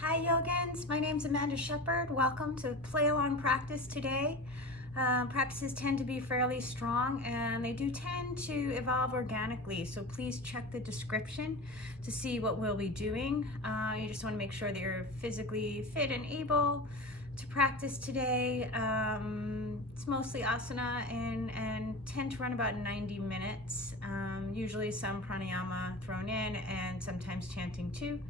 Hi Yogins, my name's Amanda Shepard. Welcome to Play Along Practice today. Practices tend to be fairly strong and they do tend to evolve organically, so please check the description to see what we'll be doing. You just want to make sure that you're physically fit and able to practice today. It's mostly asana and tend to run about 90 minutes, usually some pranayama thrown in and sometimes chanting too.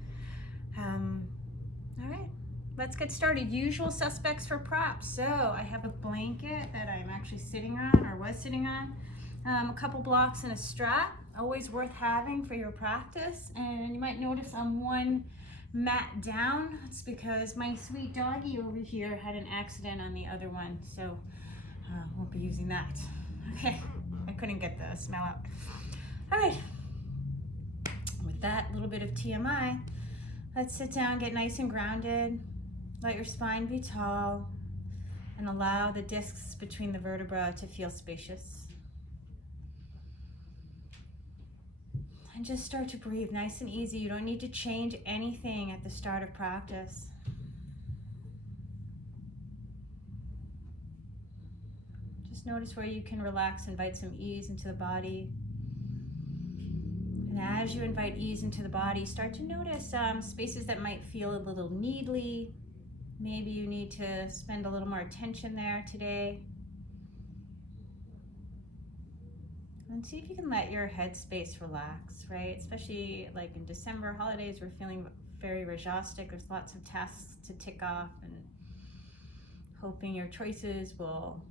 All right, let's get started. Usual suspects for props. So I have a blanket that I'm actually sitting on or was sitting on, a couple blocks and a strap, always worth having for your practice. And you might notice I'm one mat down. It's because my sweet doggy over here had an accident on the other one, so won't be using that. Okay, I couldn't get the smell out. All right, with that little bit of TMI, let's sit down, get nice and grounded. Let your spine be tall and allow the discs between the vertebrae to feel spacious. And just start to breathe nice and easy. You don't need to change anything at the start of practice. Just notice where you can relax, invite some ease into the body. And as you invite ease into the body, start to notice spaces that might feel a little needly. Maybe you need to spend a little more attention there today. And see if you can let your headspace relax, right? Especially like in December holidays, we're feeling very vrschikasana. There's lots of tasks to tick off and hoping your choices will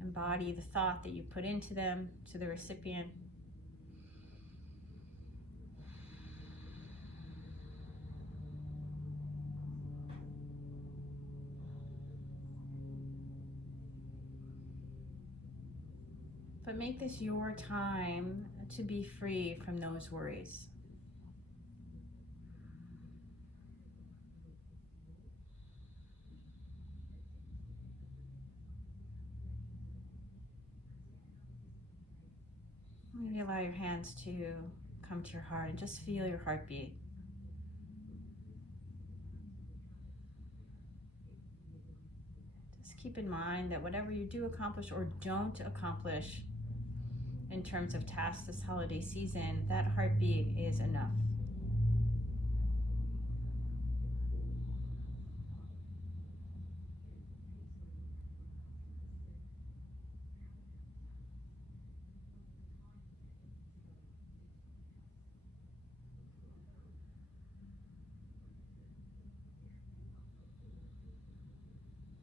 embody the thought that you put into them to the recipient. But make this your time to be free from those worries. Maybe allow your hands to come to your heart and just feel your heartbeat. Just keep in mind that whatever you do accomplish or don't accomplish in terms of tasks this holiday season, that heartbeat is enough.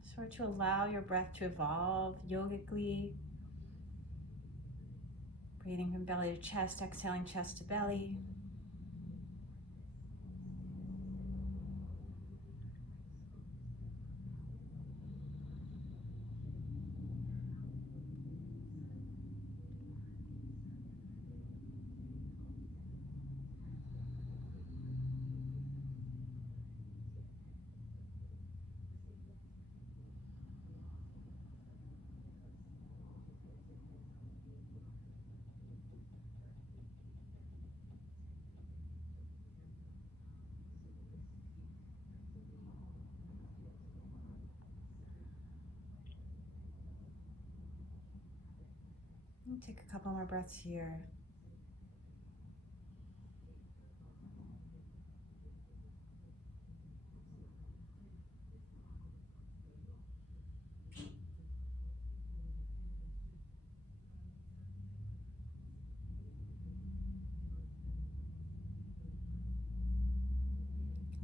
Start to allow your breath to evolve yogically. Breathing from belly to chest, exhaling chest to belly. And take a couple more breaths here.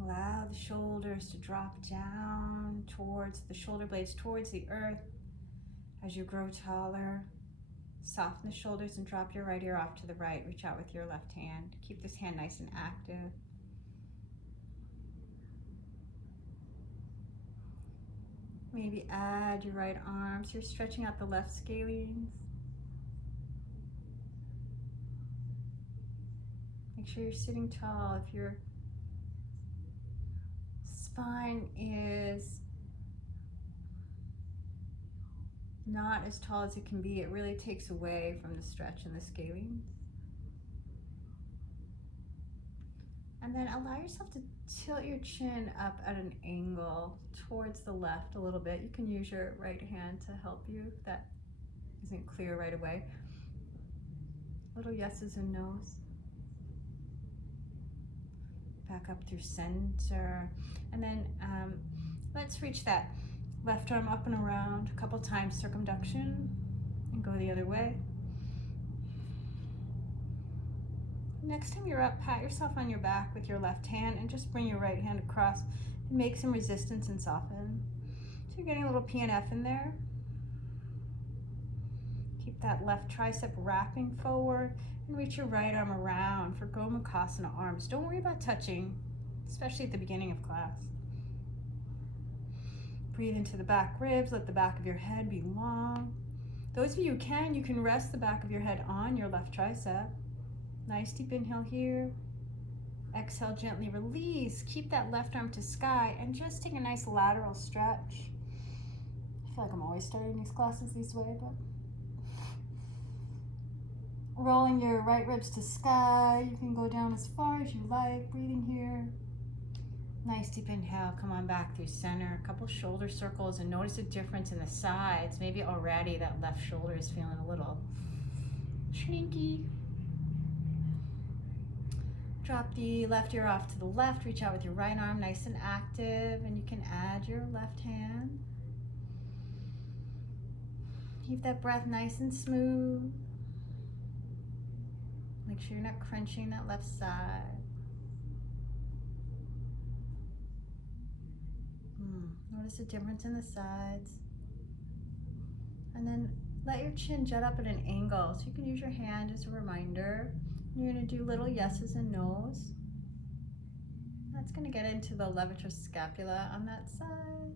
Allow the shoulders to drop down towards the shoulder blades, towards the earth as you grow taller. Soften the shoulders and drop your right ear off to the right. Reach out with your left hand. Keep this hand nice and active. Maybe add your right arm so you're stretching out the left scalenes. Make sure you're sitting tall. If your spine is not as tall as it can be, it really takes away from the stretch in the scalenes. And then allow yourself to tilt your chin up at an angle towards the left a little bit. You can use your right hand to help you if that isn't clear right away. Little yeses and nos. Back up through center. And then let's reach that left arm up and around a couple times, circumduction, and go the other way. Next time you're up, pat yourself on your back with your left hand and just bring your right hand across and make some resistance and soften. So you're getting a little PNF in there. Keep that left tricep wrapping forward and reach your right arm around for Gomukhasana arms. Don't worry about touching, especially at the beginning of class. Breathe into the back ribs, let the back of your head be long. Those of you who can, you can rest the back of your head on your left tricep. Nice deep inhale here. Exhale, gently release. Keep that left arm to sky and just take a nice lateral stretch. I feel like I'm always starting these classes this way, but rolling your right ribs to sky. You can go down as far as you like. Breathing here. Nice deep inhale. Come on back through center. A couple shoulder circles and notice a difference in the sides. Maybe already that left shoulder is feeling a little shrinky. Drop the left ear off to the left. Reach out with your right arm, nice and active, and you can add your left hand. Keep that breath nice and smooth. Make sure you're not crunching that left side. Notice the difference in the sides. And then let your chin jut up at an angle, so you can use your hand as a reminder. You're going to do little yeses and nos. That's going to get into the levator scapula on that side.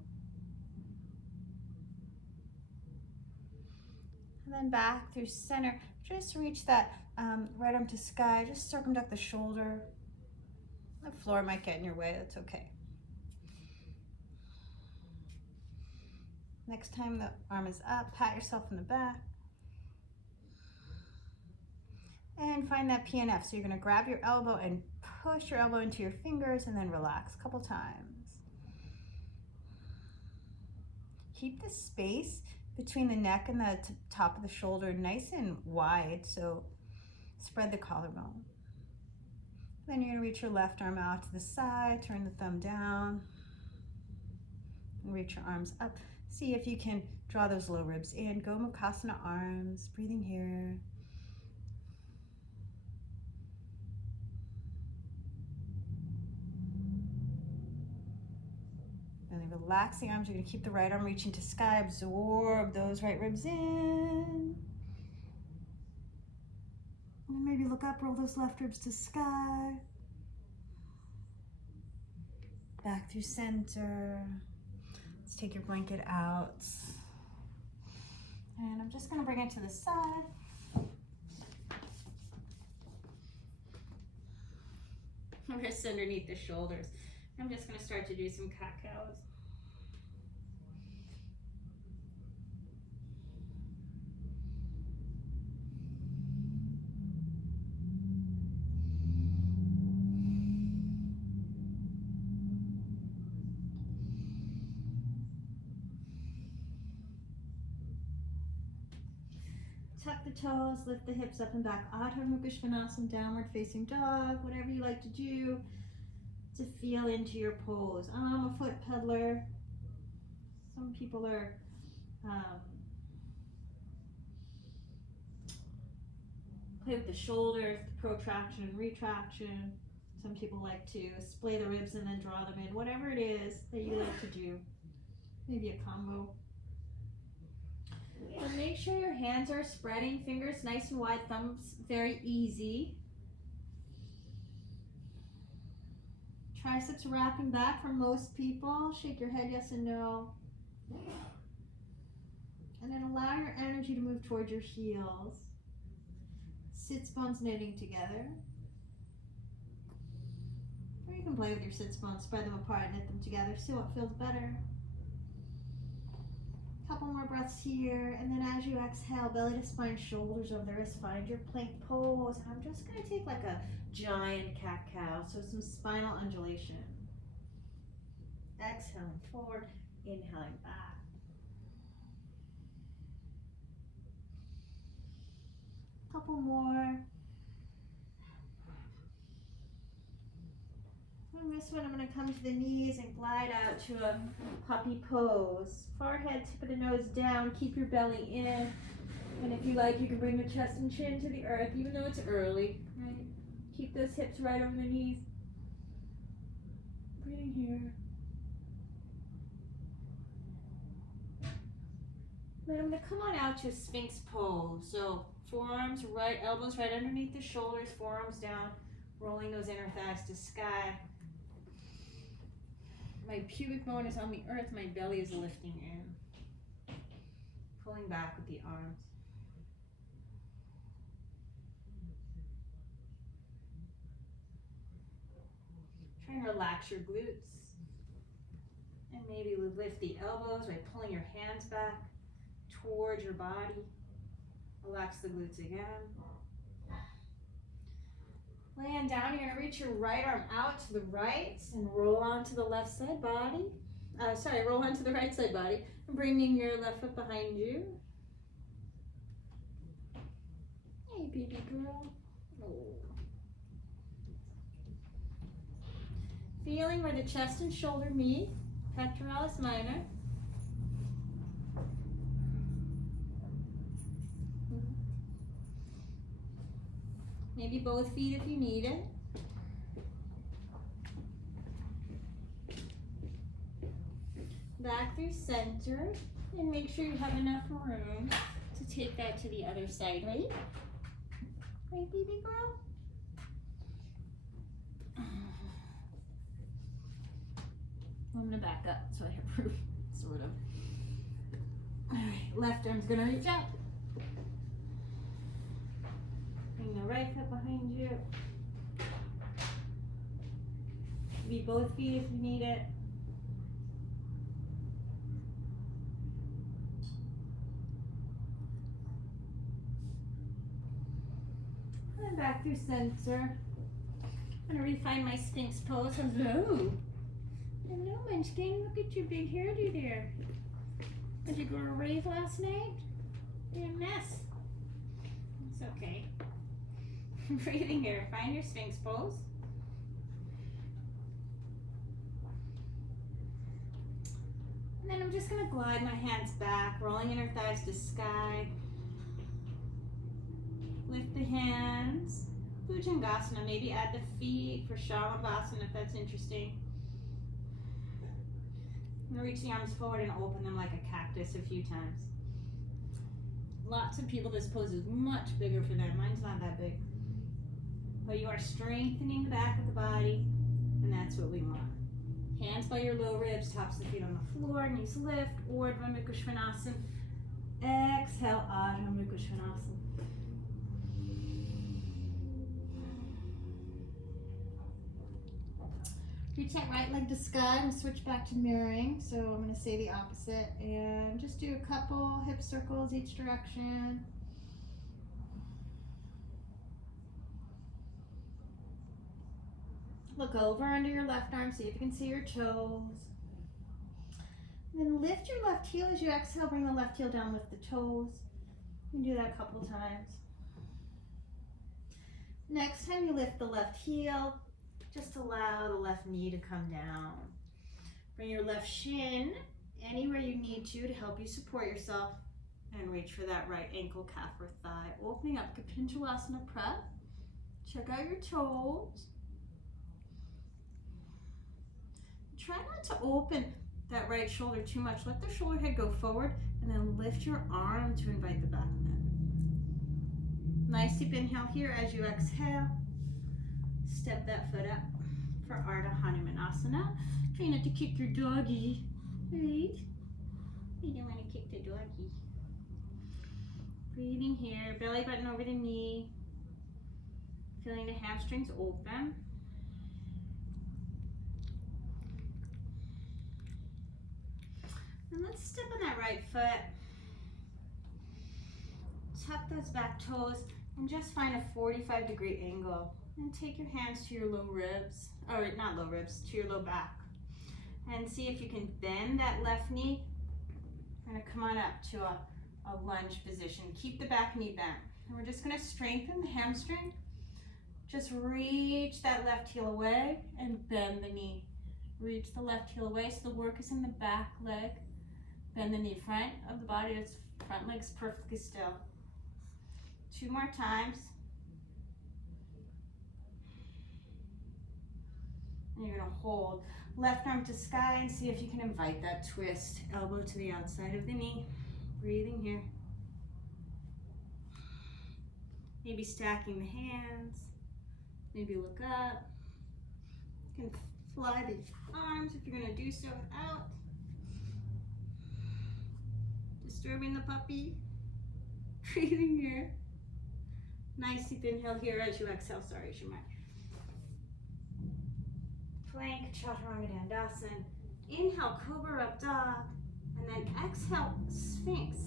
And then back through center. Just reach that right arm to sky. Just circumduct the shoulder. The floor might get in your way. That's okay. Next time the arm is up, pat yourself in the back. And find that PNF. So you're going to grab your elbow and push your elbow into your fingers and then relax a couple times. Keep the space between the neck and the top of the shoulder nice and wide, so spread the collarbone. Then you're going to reach your left arm out to the side, turn the thumb down, and reach your arms up. See if you can draw those low ribs in. Gomukhasana arms, breathing here. Really relax the arms. You're going to keep the right arm reaching to sky. Absorb those right ribs in. And maybe look up, roll those left ribs to sky. Back through center. Let's take your blanket out. And I'm just going to bring it to the side. Wrists underneath the shoulders. I'm just going to start to do some cat-cows. Tuck the toes, lift the hips up and back. Adho Mukha Svanasana, downward facing dog, whatever you like to do to feel into your pose. I'm a foot peddler. Some people are play with the shoulders, the protraction and retraction. Some people like to splay the ribs and then draw them in. Whatever it is that you like to do. Maybe a combo. And make sure your hands are spreading, fingers nice and wide, thumbs very easy. Triceps wrapping back for most people. Shake your head yes and no. And then allow your energy to move towards your heels. Sits bones knitting together. Or you can play with your sits bones, spread them apart, knit them together. See what feels better. Couple more breaths here, and then as you exhale, belly to spine, shoulders over the wrist, find your plank pose. And I'm just gonna take like a giant cat-cow, so some spinal undulation. Exhaling forward, inhaling back. Couple more. On this one, I'm going to come to the knees and glide out to a puppy pose. Forehead, tip of the nose down, keep your belly in. And if you like, you can bring your chest and chin to the earth, even though it's early. Right? Keep those hips right over the knees. Breathing here. Then I'm going to come on out to a Sphinx pose. So forearms right, elbows right underneath the shoulders, forearms down, rolling those inner thighs to sky. My pubic bone is on the earth, my belly is lifting in. Pulling back with the arms. Try and relax your glutes. And maybe lift the elbows by pulling your hands back towards your body. Relax the glutes again. Laying down, you're going to reach your right arm out to the right and roll onto the left side body. Roll onto the right side body. And bringing your left foot behind you. Hey, baby girl. Oh. Feeling where the chest and shoulder meet. Pectoralis minor. Maybe both feet if you need it. Back through center, and make sure you have enough room to take that to the other side, right? Right, baby girl? I'm gonna back up so I have room, sort of. All right, left arm's gonna reach out. Bring the right foot behind you. Be both feet if you need it. And back through center. I'm gonna refine my Sphinx pose. Hello. Hello, Munchkin. Look at your big hairdo there. Did you go to a rave last night? You're a mess. It's okay. Breathing here. Find your Sphinx pose. And then I'm just going to glide my hands back, rolling inner thighs to sky. Lift the hands. Bhujangasana. Maybe add the feet for Shavasana if that's interesting. I'm going to reach the arms forward and open them like a cactus a few times. Lots of people, this pose is much bigger for them. Mine's not that big. But you are strengthening the back of the body, and that's what we want. Hands by your low ribs, tops of the feet on the floor, knees lift, Urdhva Mukha Svanasana. Exhale, Adho Mukha Svanasana. Reach that right leg to sky and switch back to mirroring. So I'm going to say the opposite and just do a couple hip circles each direction. Look over under your left arm, see if you can see your toes. And then lift your left heel as you exhale, bring the left heel down, lift the toes. You can do that a couple of times. Next time you lift the left heel, just allow the left knee to come down. Bring your left shin anywhere you need to help you support yourself, and reach for that right ankle, calf, or thigh. Opening up Kapinchalasana prep. Check out your toes. Try not to open that right shoulder too much. Let the shoulder head go forward, and then lift your arm to invite the back bend. Nice deep inhale here as you exhale. Step that foot up for Ardha Hanumanasana. Try not to kick your doggy, right? You don't want to kick the doggy. Breathing here, belly button over the knee. Feeling the hamstrings open. And let's step on that right foot. Tuck those back toes and just find a 45-degree angle. And take your hands to your low ribs, or not low ribs, to your low back. And see if you can bend that left knee. We're gonna come on up to a lunge position. Keep the back knee bent. And we're just gonna strengthen the hamstring. Just reach that left heel away and bend the knee. Reach the left heel away so the work is in the back leg. Bend the knee, front of the body, its front leg's perfectly still. 2 more times. And you're gonna hold left arm to sky and see if you can invite that twist. Elbow to the outside of the knee. Breathing here. Maybe stacking the hands. Maybe look up. You can fly the arms if you're gonna do so without disturbing the puppy. Breathing here. Nice deep inhale here as you exhale. Sorry, as you might. Plank, chaturanga dandasana. Inhale, cobra up dog. And then exhale, sphinx.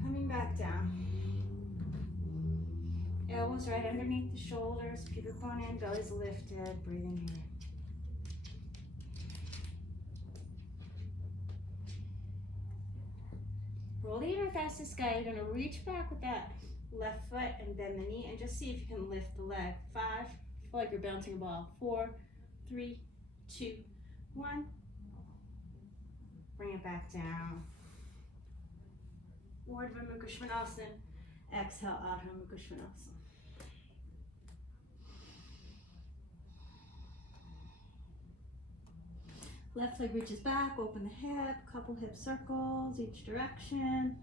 Coming back down. Elbows right underneath the shoulders, pubic bone in, belly's lifted, breathing here. Roll the inner fast to sky. You're gonna reach back with that left foot and bend the knee and just see if you can lift the leg. 5, feel like you're bouncing a ball. 4, 3, 2, 1. Bring it back down. Urdhva Mukha Svanasana. Exhale, Adho Mukha Svanasana. Left leg reaches back, open the hip, couple hip circles, each direction.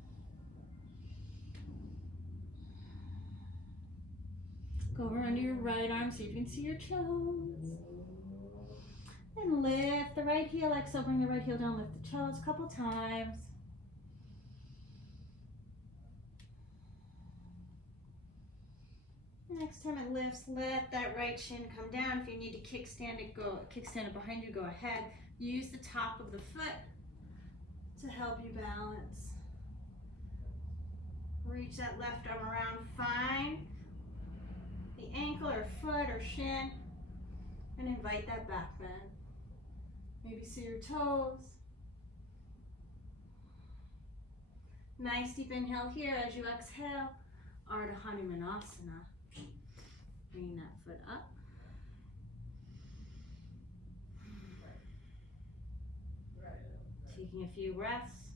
Go over under your right arm so you can see your toes. And lift the right heel, exhale, bring the right heel down, lift the toes a couple times. Next time it lifts, let that right shin come down. If you need to kickstand it behind you, go ahead. Use the top of the foot to help you balance. Reach that left arm around, find the ankle or foot or shin, and invite that back bend. Maybe see your toes. Nice deep inhale here as you exhale, Ardha Hanumanasana. Bringing that foot up. Taking a few breaths.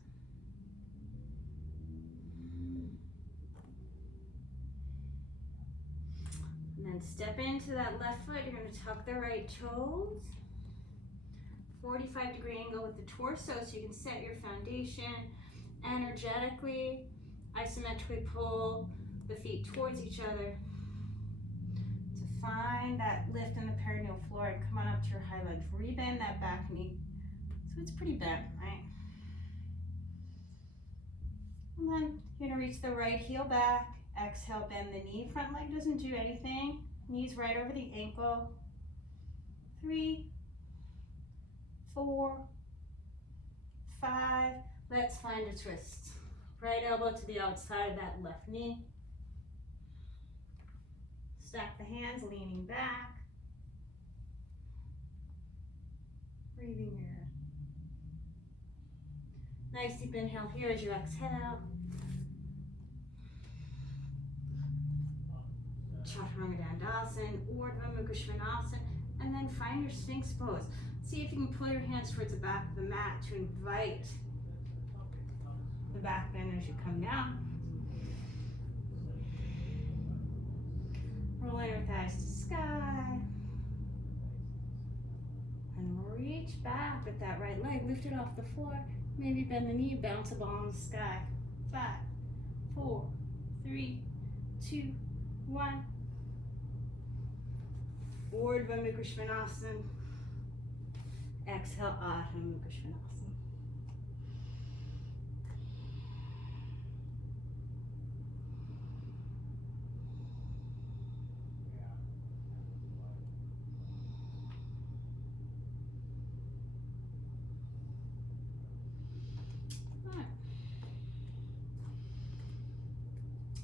And then step into that left foot. You're going to tuck the right toes. 45-degree angle with the torso so you can set your foundation. Energetically, isometrically pull the feet towards each other to find that lift in the perineal floor and come on up to your high lunge. Rebend that back knee so it's pretty bent, right? And then you're gonna reach the right heel back. Exhale, bend the knee. Front leg doesn't do anything. Knees right over the ankle. 3, 4, 5. Let's find a twist. Right elbow to the outside of that left knee. Stack the hands, leaning back. Breathing here. Nice deep inhale here as you exhale. Chaturanga Dandasana, Urdhva Mukha Svanasana, and then find your Sphinx pose. See if you can pull your hands towards the back of the mat to invite the back bend as you come down. Roll your thighs to sky. And reach back with that right leg. Lift it off the floor. Maybe bend the knee, bounce a ball in the sky. 5, 4, 3, 2, 1. Urdhva Mukha Svanasana. Exhale, Adho Mukha Svanasana.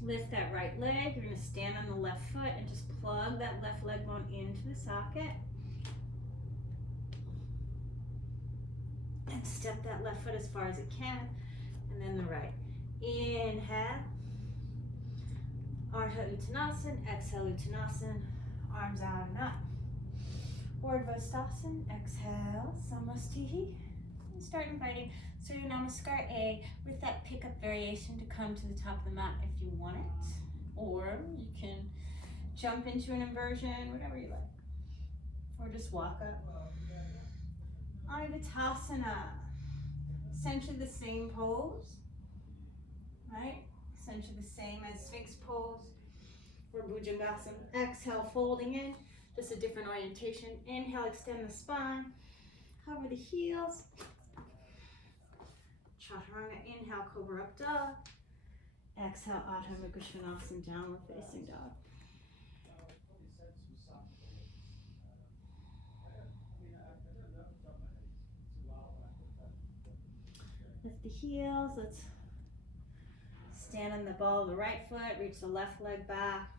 Lift that right leg. You're going to stand on the left foot and just plug that left leg bone into the socket. And step that left foot as far as it can. And then the right. Inhale. Ardha Uttanasana. Exhale Uttanasana. Arms out and up. Urdhva Ustasana. Exhale. Samasthihi. And start inviting Surya Namaskar A with that pickup variation to come to the top of the mat if you want it. Or you can jump into an inversion, whatever you like. Or just walk up. Anavattasana. Essentially the same pose, right? Essentially the same as Sphinx pose or Bhujangasana. Exhale, folding in, just a different orientation. Inhale, extend the spine, cover the heels. Chaturanga, inhale, Cobra Up Dog. Exhale, Adho Mukha Svanasana, downward facing dog. Lift the heels, let's stand on the ball of the right foot, reach the left leg back.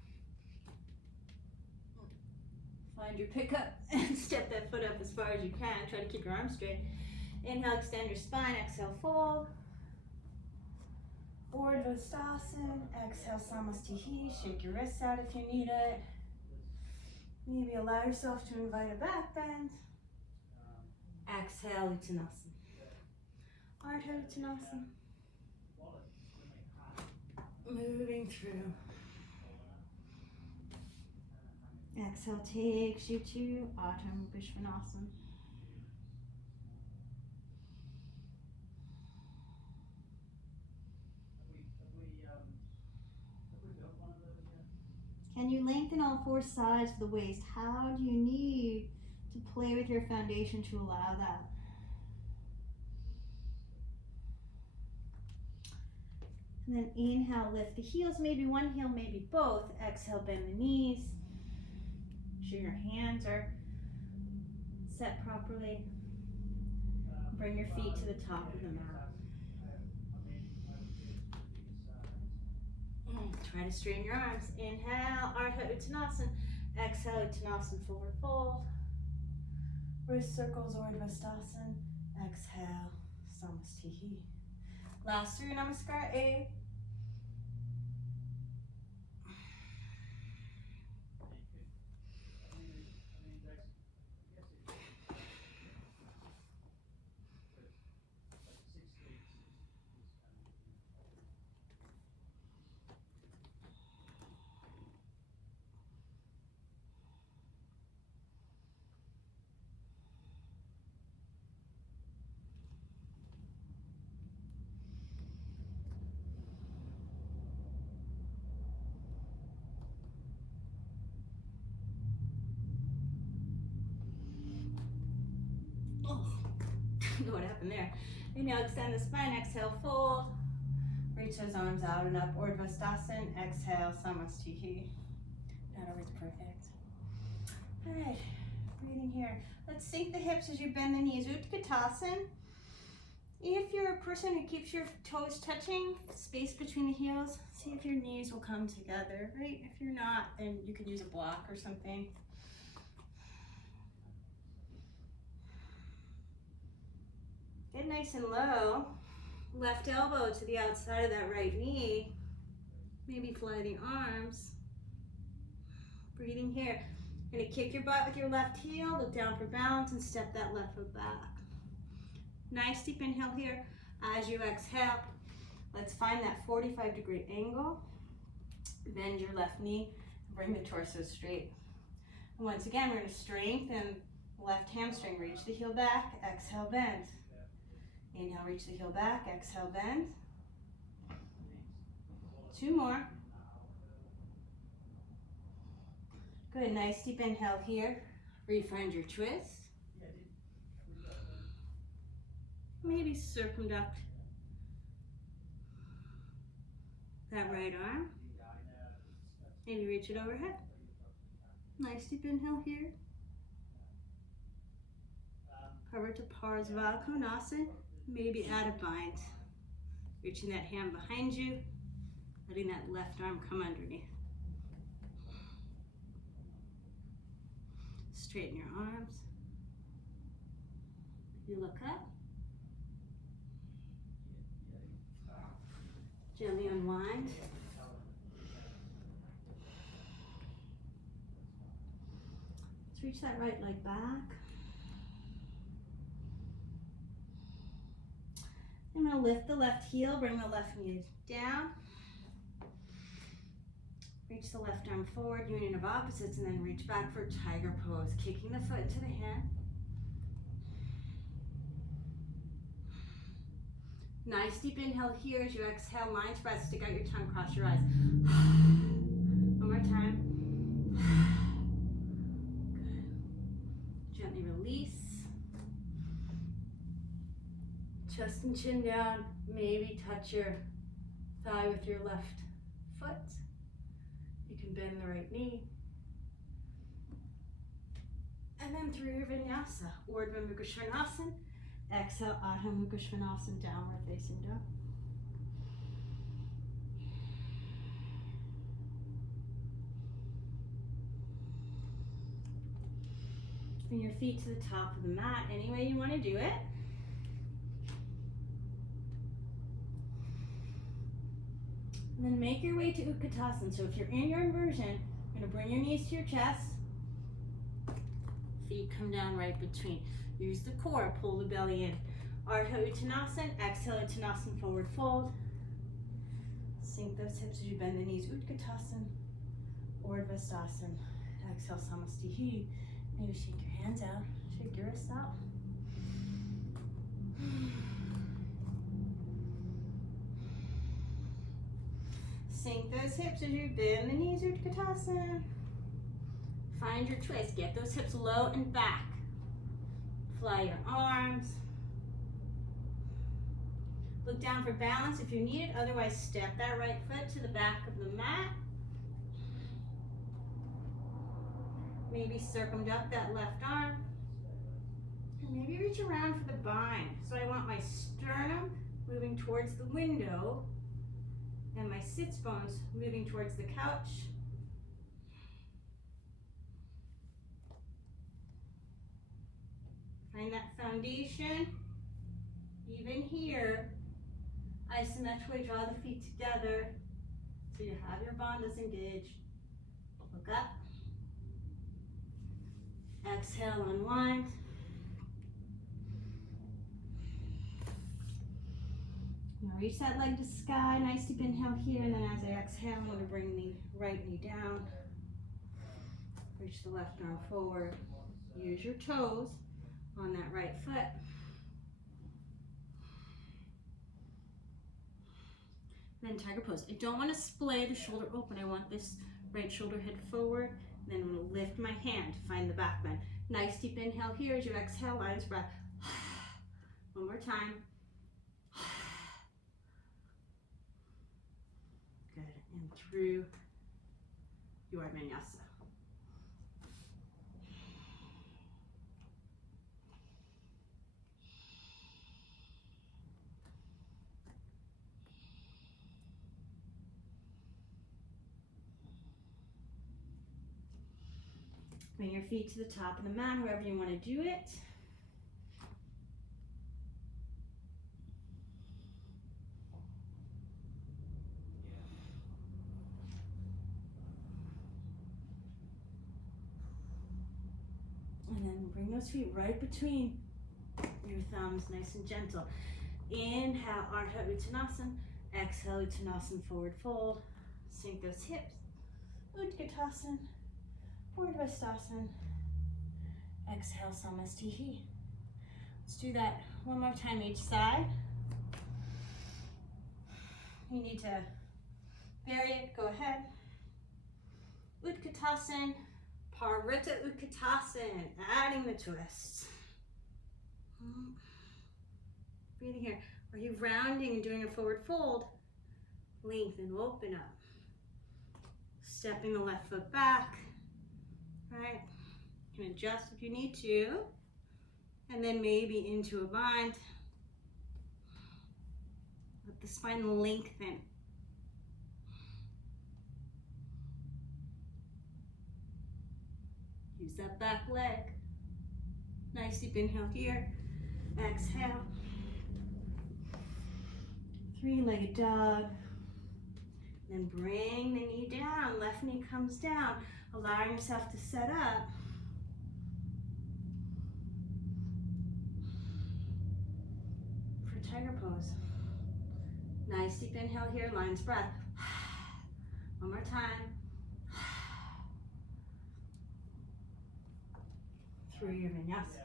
Find your pickup and step that foot up as far as you can. Try to keep your arms straight. Inhale, extend your spine, exhale, fold. Urdhva Ustasana, exhale, Samasthihi. Shake your wrists out if you need it. Maybe allow yourself to invite a back bend. Exhale, Uttanasana. Ardha Uttanasana. Moving through. Exhale takes you to Adho Mukha Svanasana. Can you lengthen all four sides of the waist? How do you need to play with your foundation to allow that? And then inhale, lift the heels, maybe one heel, maybe both. Exhale, bend the knees. Make sure your hands are set properly. Bring your feet to the top of the mat. Try to straighten your arms. Inhale, Ardha Uttanasana. Exhale, Uttanasana, forward fold. Wrist circles, Urdhva Ustasana. Exhale, Samasthihi. Last Surya Namaskar A. What happened there? Inhale, extend the spine, exhale, fold. Reach those arms out and up. Urdhva Ustasana, exhale, Samasthihi. Not always perfect. All right, breathing here. Let's sink the hips as you bend the knees. Utkatasana. If you're a person who keeps your toes touching, space between the heels, see if your knees will come together, right? If you're not, then you could use a block or something. Get nice and low. Left elbow to the outside of that right knee. Maybe fly the arms. Breathing here. You're gonna kick your butt with your left heel, look down for balance, and step that left foot back. Nice deep inhale here. As you exhale, let's find that 45-degree angle. Bend your left knee, bring the torso straight. And once again, we're gonna strengthen the left hamstring. Reach the heel back, exhale, bend. Inhale, reach the heel back, exhale, bend. Two more. Good, nice deep inhale here. Refind your twist. Maybe circumduct that right arm. Maybe reach it overhead. Nice deep inhale here. Cover to Parsva Konasana. Maybe add a bind. Reaching that hand behind you Letting that left arm come underneath. Straighten your arms. You look up. Gently unwind. Let's reach that right leg back. I'm going to lift the left heel, bring the left knee down. Reach the left arm forward, union of opposites, and then reach back for tiger pose, kicking the foot to the hand. Nice deep inhale here as you exhale, lines breath, stick out your tongue, cross your eyes. One more time. Good. Gently release. Chest and chin down, maybe touch your thigh with your left foot. You can bend the right knee. And then through your vinyasa, Urdhva Mukha Svanasana. Exhale, Adho Mukha Svanasana, downward facing dog. Bring your feet to the top of the mat, any way you want to do it. And then make your way to Utkatasana. So if you're in your inversion, you're going to bring your knees to your chest. Feet come down right between. Use the core, pull the belly in. Ardha Uttanasana, exhale Uttanasana, forward fold. Sink those hips as you bend the knees, Utkatasana, Urdhva Stasana. Exhale, Samastihi. Maybe shake your hands out, shake your wrists out. Sink those hips as you bend the knees, Utkatasana. Find your twist. Get those hips low and back. Fly your arms. Look down for balance if you need it. Otherwise, step that right foot to the back of the mat. Maybe circumduct that left arm. And maybe reach around for the bind. So I want my sternum moving towards the window and my sits bones moving towards the couch. Find that foundation. Even here, isometrically draw the feet together so you have your bandhas engaged. Look up. Exhale, unwind. Now reach that leg to sky. Nice deep inhale here, and then as I exhale, I'm going to bring the right knee down. Reach the left arm forward. Use your toes on that right foot. Then tiger pose. I don't want to splay the shoulder open. I want this right shoulder head forward. Then I'm going to lift my hand, find the back bend. Nice deep inhale here as you exhale, lion's breath. One more time. Good. And through your vinyasa. Bring your feet to the top of the mat, however you want to do it. And then bring those feet right between your thumbs, nice and gentle. Inhale, Ardha Uttanasana. Exhale, Uttanasana, forward fold. Sink those hips. Utkatasana. Urdhva Stasana. Exhale, Samastihi. Let's do that one more time each side. You need to vary it, go ahead. Utkatasana, Parivrtta Utkatasana, adding the twist. Breathing here. Are you rounding and doing a forward fold? Lengthen, open up. Stepping the left foot back. Right, you can adjust if you need to, and then maybe into a bind. Let the spine lengthen. Step back leg. Nice deep inhale here. Exhale. Three-legged dog. Then bring the knee down. Left knee comes down. Allowing yourself to set up. For tiger pose. Nice deep inhale here. Lion's breath. One more time. Through your vinyasa.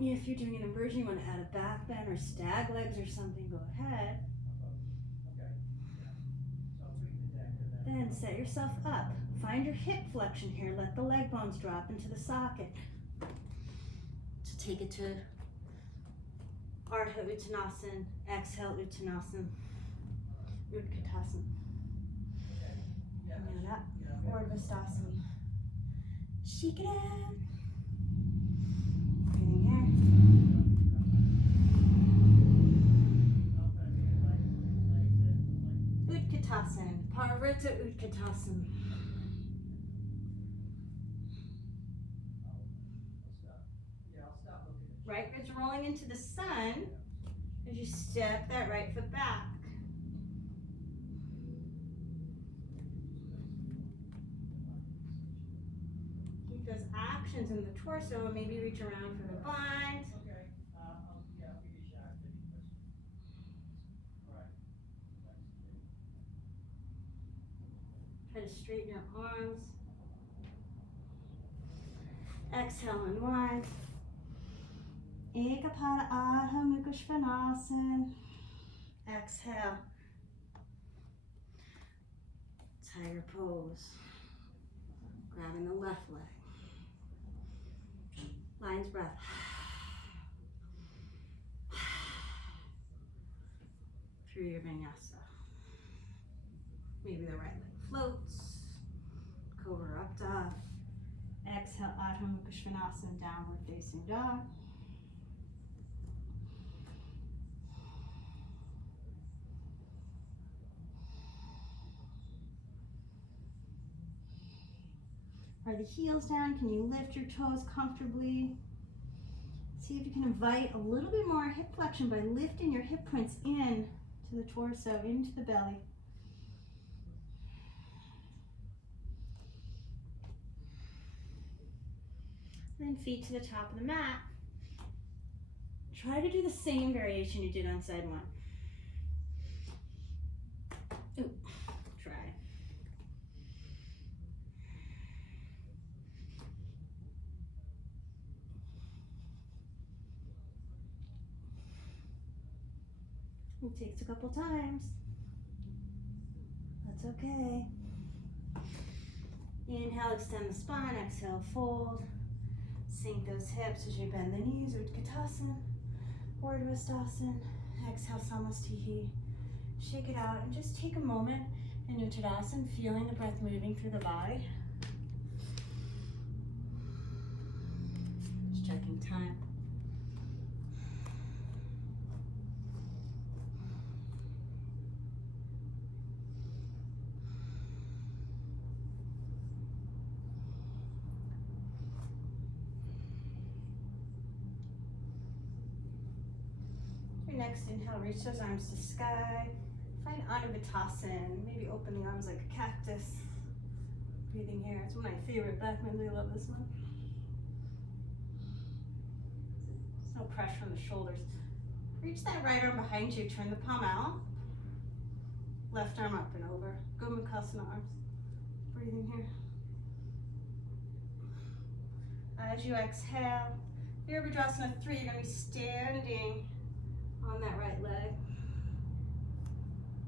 If you're doing an inversion, you want to add a back bend or stag legs or something, go ahead. Then set yourself up. Find your hip flexion here. Let the leg bones drop into the socket. So take it to Ardha Uttanasana. Exhale Uttanasana. Vrschikasana. And up. Urdhva. Shake it out. Breathing here. Utkatasana, Parvrita Utkatasana. Right ribs rolling into the sun as you step that right foot back. Keep those actions in the torso, maybe reach around for the bind. Try to straighten your arms. Exhale, unwind. Eka Pada Ustrasana. Exhale. Tiger pose. Grabbing the left leg. Lion's breath. Through your vinyasa. Maybe the right leg floats. Cobra up dog. Exhale, Adho Mukha Svanasana, downward facing dog. Are the heels down? Can you lift your toes comfortably? See if you can invite a little bit more hip flexion by lifting your hip points in to the torso, into the belly. Then feet to the top of the mat. Try to do the same variation you did on side one. Ooh, try. It takes a couple times. That's okay. Inhale, extend the spine. Exhale, fold. Sink those hips as you bend the knees. Utkatasana, Urdhva. Exhale, Samastihi. Shake it out and just take a moment in Uttanasana, feeling the breath moving through the body. Just checking time. Next inhale, reach those arms to sky. Find Anavitasana. Maybe open the arms like a cactus. Breathing here. It's one of my favorite backbends. I love this one. There's no pressure on the shoulders. Reach that right arm behind you. Turn the palm out. Left arm up and over. Gomukhasana arms. Breathing here. As you exhale, Virabhadrasana 3, you're going to be standing on that right leg.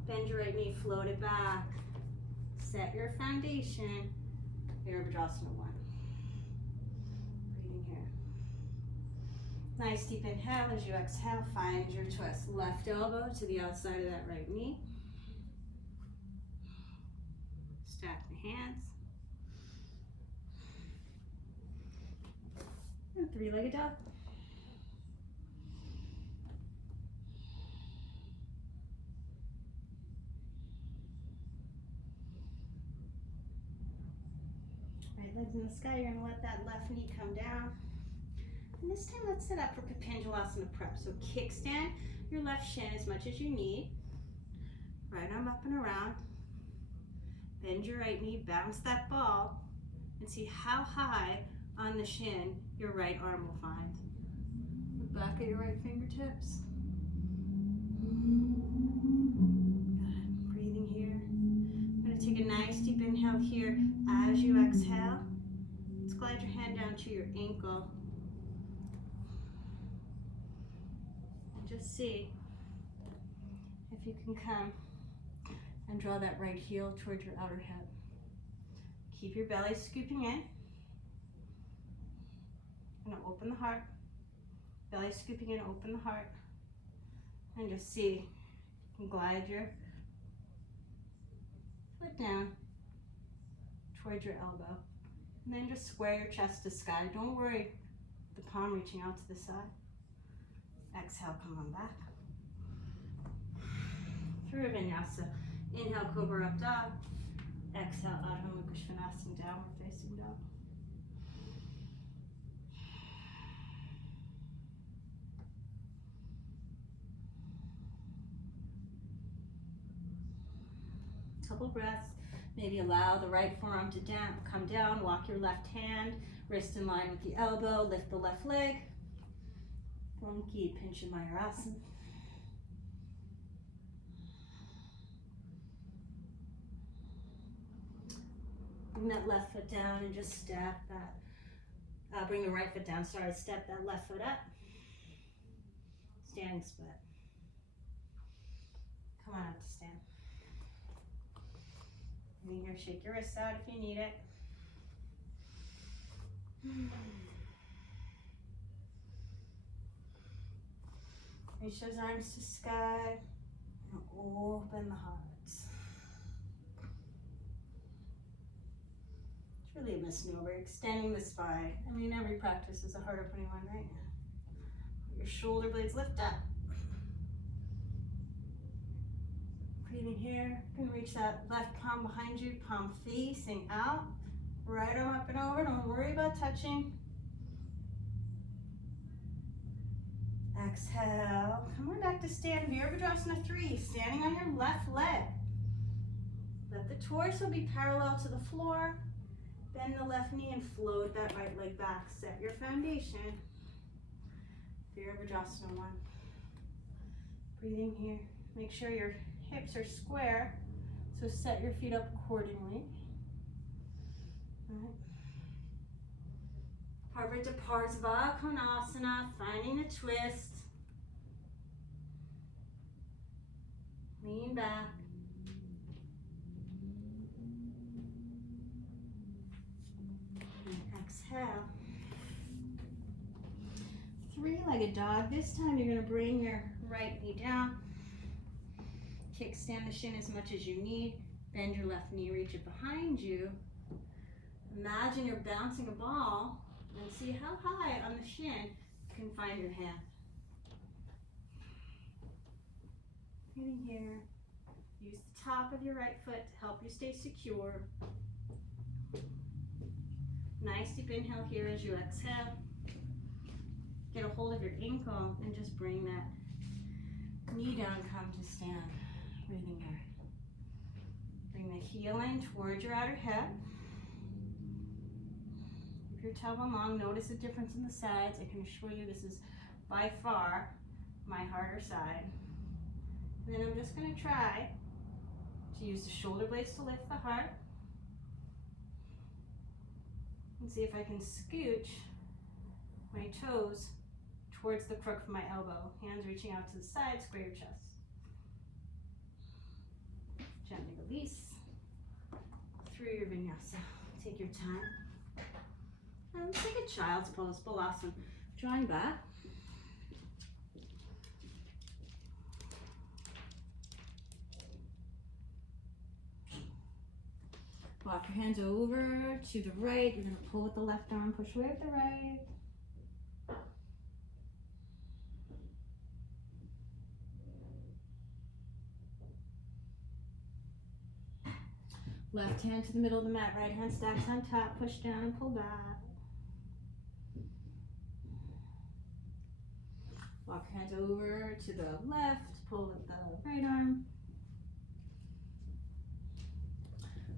Bend your right knee, float it back. Set your foundation. Virabhadrasana 1. Breathing here. Nice deep inhale. As you exhale, find your twist. Left elbow to the outside of that right knee. Stack the hands. Three-legged dog. Right legs in the sky, you're gonna let that left knee come down. And this time let's set up for pincha prep. So kickstand your left shin as much as you need. Right arm up and around. Bend your right knee, bounce that ball, and see how high on the shin your right arm will find. Look back at your right fingertips. Good. Breathing here. I'm going to take a nice deep inhale here as you exhale. Let's glide your hand down to your ankle. And just see if you can come and draw that right heel towards your outer hip. Keep your belly scooping in. And open the heart. Belly scooping in, open the heart. And just see, you can glide your foot down towards your elbow. And then just square your chest to sky. Don't worry, the palm reaching out to the side. Exhale, come on back. Through vinyasa. Inhale, cobra up dog. Exhale, Adho Mukha Svanasana, downward facing dog. Couple breaths. Maybe allow the right forearm to come down. Walk your left hand, wrist in line with the elbow. Lift the left leg. Funky pincha mayurasana. Bring that left foot down and just step that. Bring the right foot down. Sorry, step that left foot up. Standing split. Come on up to stand. And here, shake your wrists out if you need it. Reach those arms to sky and open the heart. It's really a misnomer, extending the spine. I mean, every practice is a heart opening one, right? Your shoulder blades lift up. Breathing here, you can reach that left palm behind you, palm facing out. Right arm up and over, don't worry about touching. Exhale, come on back to stand, Virabhadrasana 3, standing on your left leg. Let the torso be parallel to the floor. Bend the left knee and float that right leg back. Set your foundation. Virabhadrasana 1. Breathing here. Make sure your hips are square, so set your feet up accordingly. All right. Parvata Parsva Konasana, finding the twist. Lean back. And exhale. Three-legged dog. This time you're going to bring your right knee down. Kickstand the shin as much as you need. Bend your left knee, reach it behind you. Imagine you're bouncing a ball and see how high on the shin you can find your hand. Breathing here. Use the top of your right foot to help you stay secure. Nice deep inhale here as you exhale. Get a hold of your ankle and just bring that knee down, come to stand. Breathing here. Bring the heel in towards your outer hip. Keep your tailbone long. Notice the difference in the sides. I can assure you this is by far my harder side. And then I'm just going to try to use the shoulder blades to lift the heart. And see if I can scooch my toes towards the crook of my elbow. Hands reaching out to the side, square your chest. Gently release through your vinyasa. Take your time. And take a child's pose, balasana. Drawing back. Walk your hands over to the right. You're going to pull with the left arm, push away with the right. Left hand to the middle of the mat, right hand stacks on top, push down and pull back. Walk hands over to the left, pull with the right arm.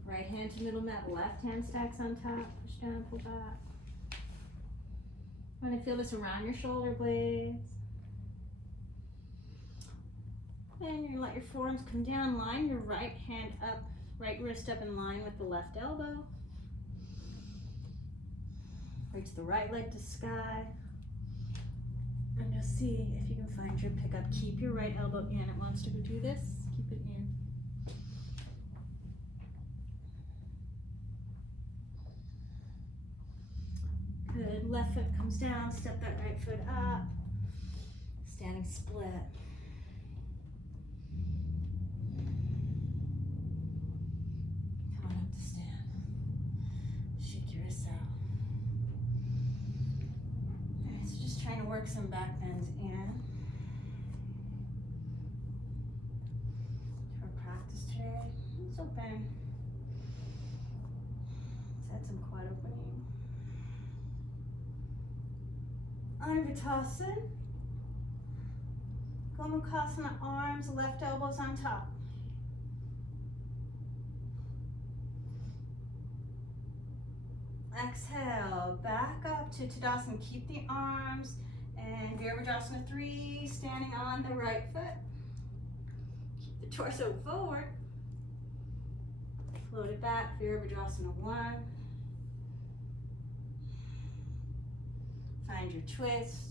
Right hand to middle mat, left hand stacks on top, push down, pull back. Want to feel this around your shoulder blades. And you're gonna let your forearms come down, line your right hand up, right wrist up in line with the left elbow. Reach the right leg to sky. And just see if you can find your pickup. Keep your right elbow in. It wants to go do this. Keep it in. Good. Left foot comes down. Step that right foot up. Standing split. Come on up to stand. Shake your wrists out. Okay, so just trying to work some back bends in. For practice today, let's open. Let's add some quad opening. Anvatasana. Gomukhasana, arms, left elbows on top. Exhale, back up to Tadasana. Keep the arms and Virabhadrasana 3, standing on the right foot. Keep the torso forward. Float it back, Virabhadrasana 1. Find your twist.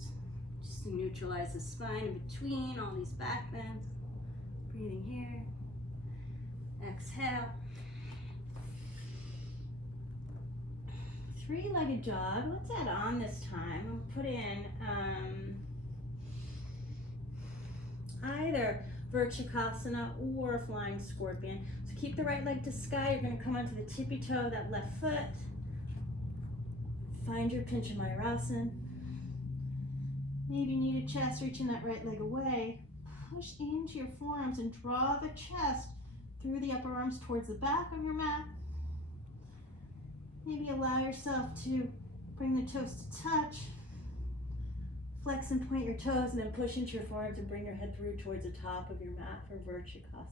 Just to neutralize the spine in between all these back bends. Breathing here. Exhale. Three-legged jog. Let's add on this time. We'll put in either vrschikasana or flying scorpion. So keep the right leg to sky. You're going to come onto the tippy toe of that left foot. Find your pincha mayurasana. Maybe you need a chest, reaching that right leg away. Push into your forearms and draw the chest through the upper arms towards the back of your mat. Maybe allow yourself to bring the toes to touch. Flex and point your toes and then push into your forearms and bring your head through towards the top of your mat for vrschikasana.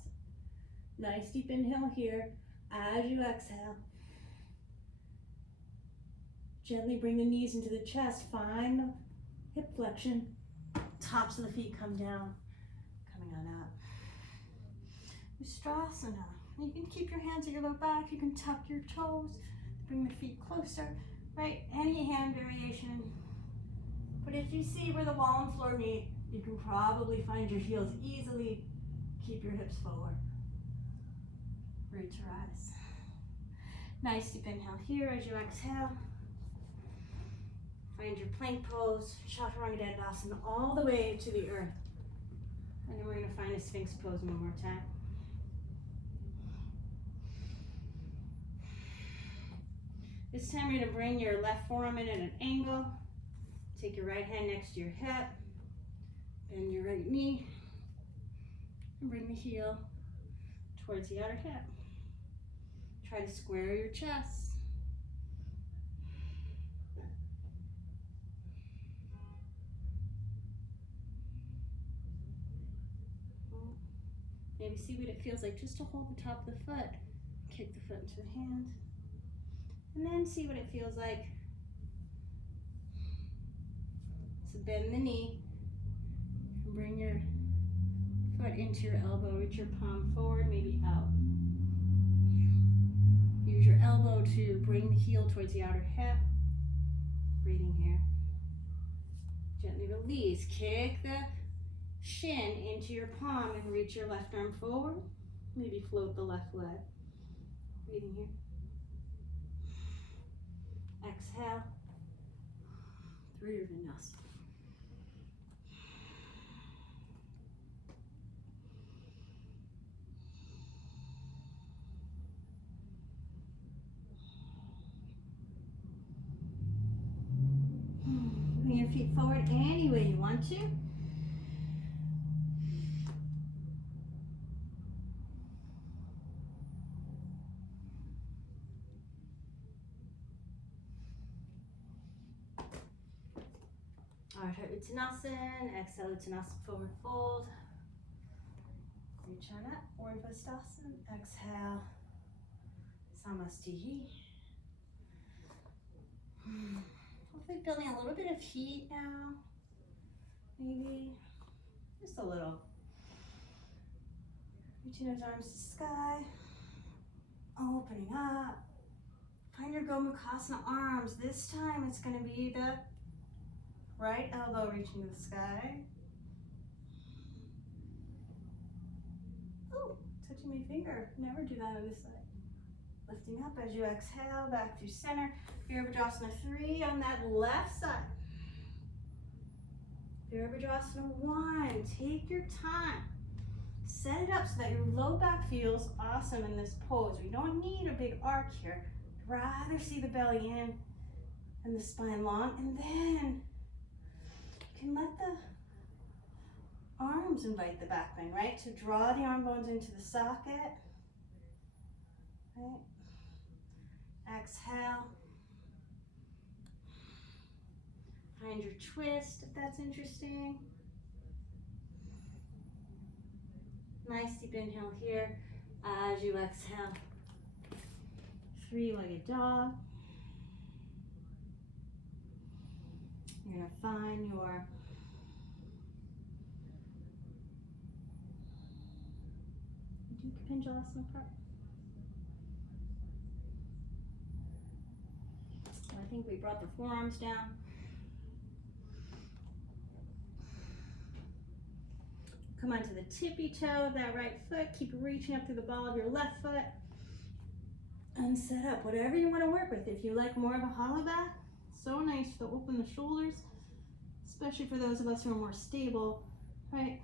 Nice deep inhale here. As you exhale, gently bring the knees into the chest. Find the hip flexion. Tops of the feet come down. Coming on up. Ustrasana. You can keep your hands at your low back. You can tuck your toes. Bring the feet closer. Right? Any hand variation. But if you see where the wall and floor meet, you can probably find your heels easily. Keep your hips forward. Root to rise. Nice deep inhale here as you exhale. Find your plank pose, chaturanga dandasana, all the way to the earth. And then we're going to find a sphinx pose one more time. This time you're going to bring your left forearm in at an angle. Take your right hand next to your hip. Bend your right knee. And bring the heel towards the outer hip. Try to square your chest. Maybe see what it feels like just to hold the top of the foot. Kick the foot into the hand. And then see what it feels like. So bend the knee. And bring your foot into your elbow. Reach your palm forward, maybe out. Use your elbow to bring the heel towards the outer hip. Breathing here. Gently release. Kick the shin into your palm and reach your left arm forward. Maybe float the left leg. Breathing here. Exhale through your vinyasa. Bring your feet forward any way you want to. Pada Ustrasana. Exhale, Uttanasana, forward fold. Reach on up, vrschikasana. Exhale, Namaste. Hopefully building a little bit of heat now. Maybe just a little. Reaching those arms to the sky. Opening up. Find your gomukhasana arms. This time it's going to be the right elbow reaching to the sky. Oh, touching my finger. Never do that on this side. Lifting up as you exhale, back through center. Virabhadrasana 3 on that left side. Virabhadrasana 1. Take your time. Set it up so that your low back feels awesome in this pose. We don't need a big arc here. Rather see the belly in and the spine long, and then you can let the arms invite the back bend, right? So draw the arm bones into the socket, right? Exhale. Find your twist if that's interesting. Nice deep inhale here as you exhale. Three-legged dog. You're going to find your pincha part. So I think we brought the forearms down. Come onto the tippy toe of that right foot. Keep reaching up through the ball of your left foot. And set up whatever you want to work with. If you like more of a hollowback, so nice to open the shoulders, especially for those of us who are more stable, right?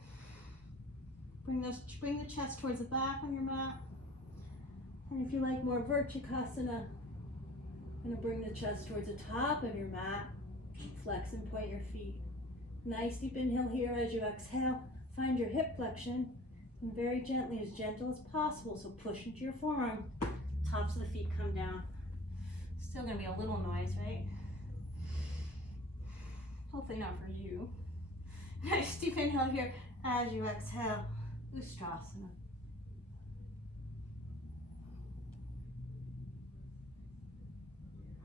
Bring the chest towards the back on your mat. And if you like more vrschikasana, I'm going to bring the chest towards the top of your mat. Flex and point your feet. Nice deep inhale here as you exhale. Find your hip flexion and very gently, as gentle as possible. So push into your forearm. Tops of the feet come down. Still gonna be a little noise, right? Hopefully not for you. Nice deep inhale here as you exhale. Ustrasana.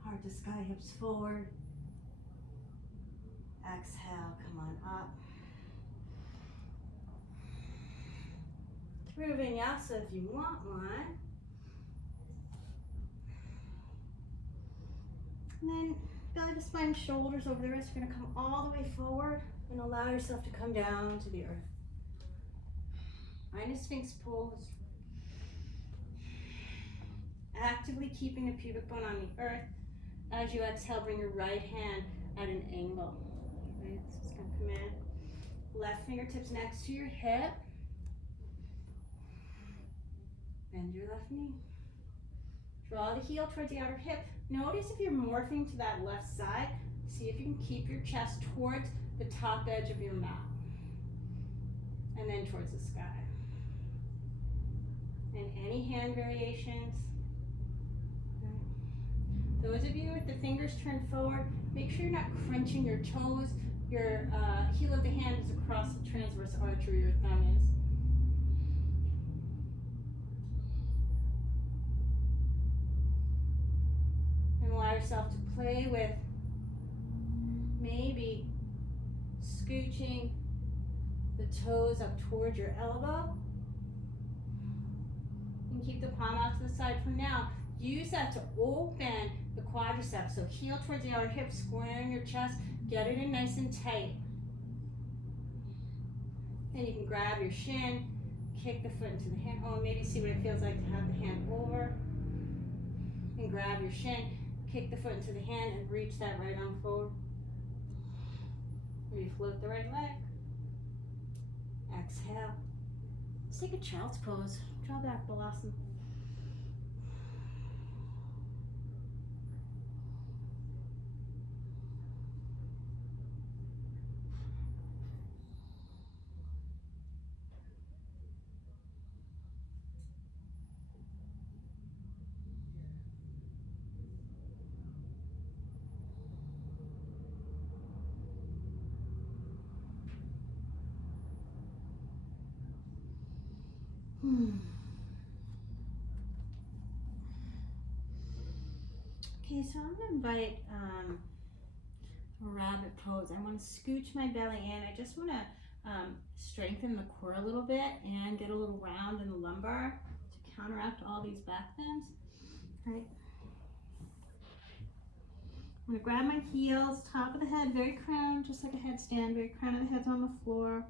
Heart to sky, hips forward. Exhale, come on up. Through vinyasa if you want one. And then belly to spine, shoulders over the wrist. You're going to come all the way forward and allow yourself to come down to the earth. Find a Sphinx pose. Actively keeping the pubic bone on the earth. As you exhale, bring your right hand at an angle. Right, so it's going to come in. Left fingertips next to your hip. Bend your left knee. Draw the heel towards the outer hip. Notice if you're morphing to that left side, see if you can keep your chest towards the top edge of your mat. And then towards the sky. And any hand variations. Those of you with the fingers turned forward, make sure you're not crunching your toes. Your heel of the hand is across the transverse arch where your thumb is. And allow yourself to play with maybe scooching the toes up towards your elbow. And keep the palm out to the side for now. Use that to open the quadriceps. So heel towards the outer hip, squaring your chest, get it in nice and tight. Then you can grab your shin, kick the foot into the hand. Oh, maybe see what it feels like to have the hand over. And grab your shin, kick the foot into the hand, and reach that right arm forward. Refloat the right leg. Exhale. Let's take a child's pose. Draw back, Balasana. Okay, so I'm gonna invite a rabbit pose. I want to scooch my belly in. I just want to strengthen the core a little bit and get a little round in the lumbar to counteract all these back bends. Right. I'm gonna grab my heels, top of the head, very crown, just like a headstand, very crown of the head's on the floor.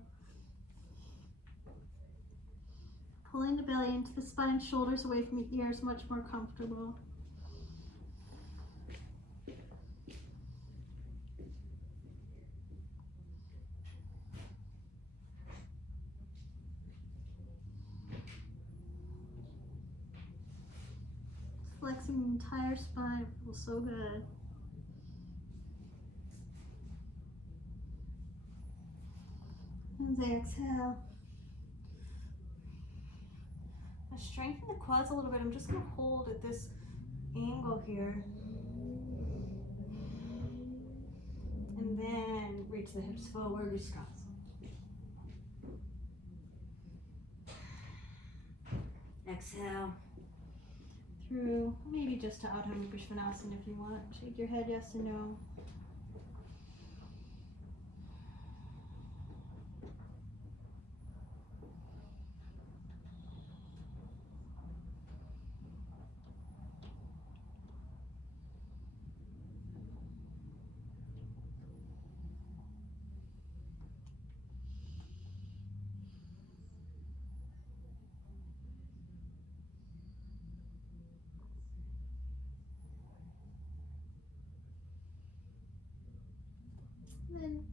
Pulling the belly into the spine, shoulders away from the ears, much more comfortable. Flexing the entire spine, it feels so good. As I exhale. Now strengthen the quads a little bit. I'm just going to hold at this angle here. And then reach the hips forward, vrschikasana. Exhale. Through, maybe just to Adho Mukha Svanasana if you want. Shake your head yes or no. Then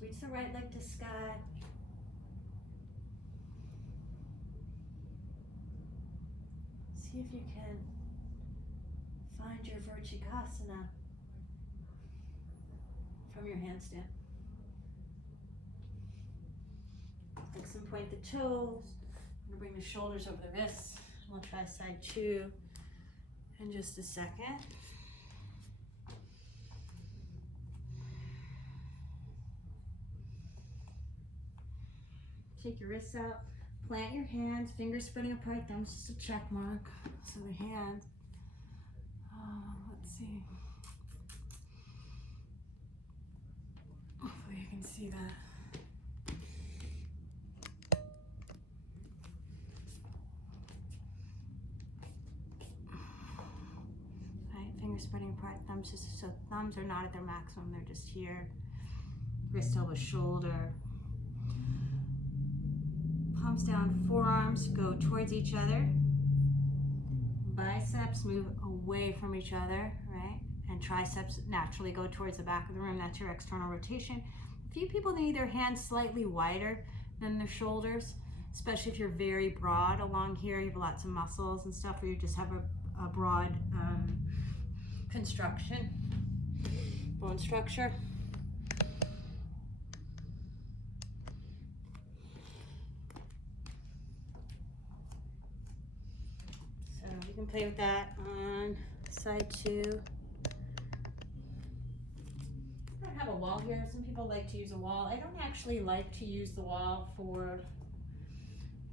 reach the right leg to sky. See if you can find your vrschikasana from your handstand. Flex and point the toes. I'm going to bring the shoulders over the wrists. We'll try side two in just a second. Take your wrists out, plant your hands, fingers spreading apart, thumbs just a check mark. So the hands, let's see. Hopefully you can see that. Right, fingers spreading apart, thumbs just, so thumbs are not at their maximum, they're just here. Wrist, elbow, shoulder. Palms down, forearms go towards each other. Biceps move away from each other, right? And triceps naturally go towards the back of the room. That's your external rotation. A few people need their hands slightly wider than their shoulders, especially if you're very broad along here. You have lots of muscles and stuff, or you just have a broad construction, bone structure. You can play with that on side two. I don't have a wall here. Some people like to use a wall. I don't actually like to use the wall for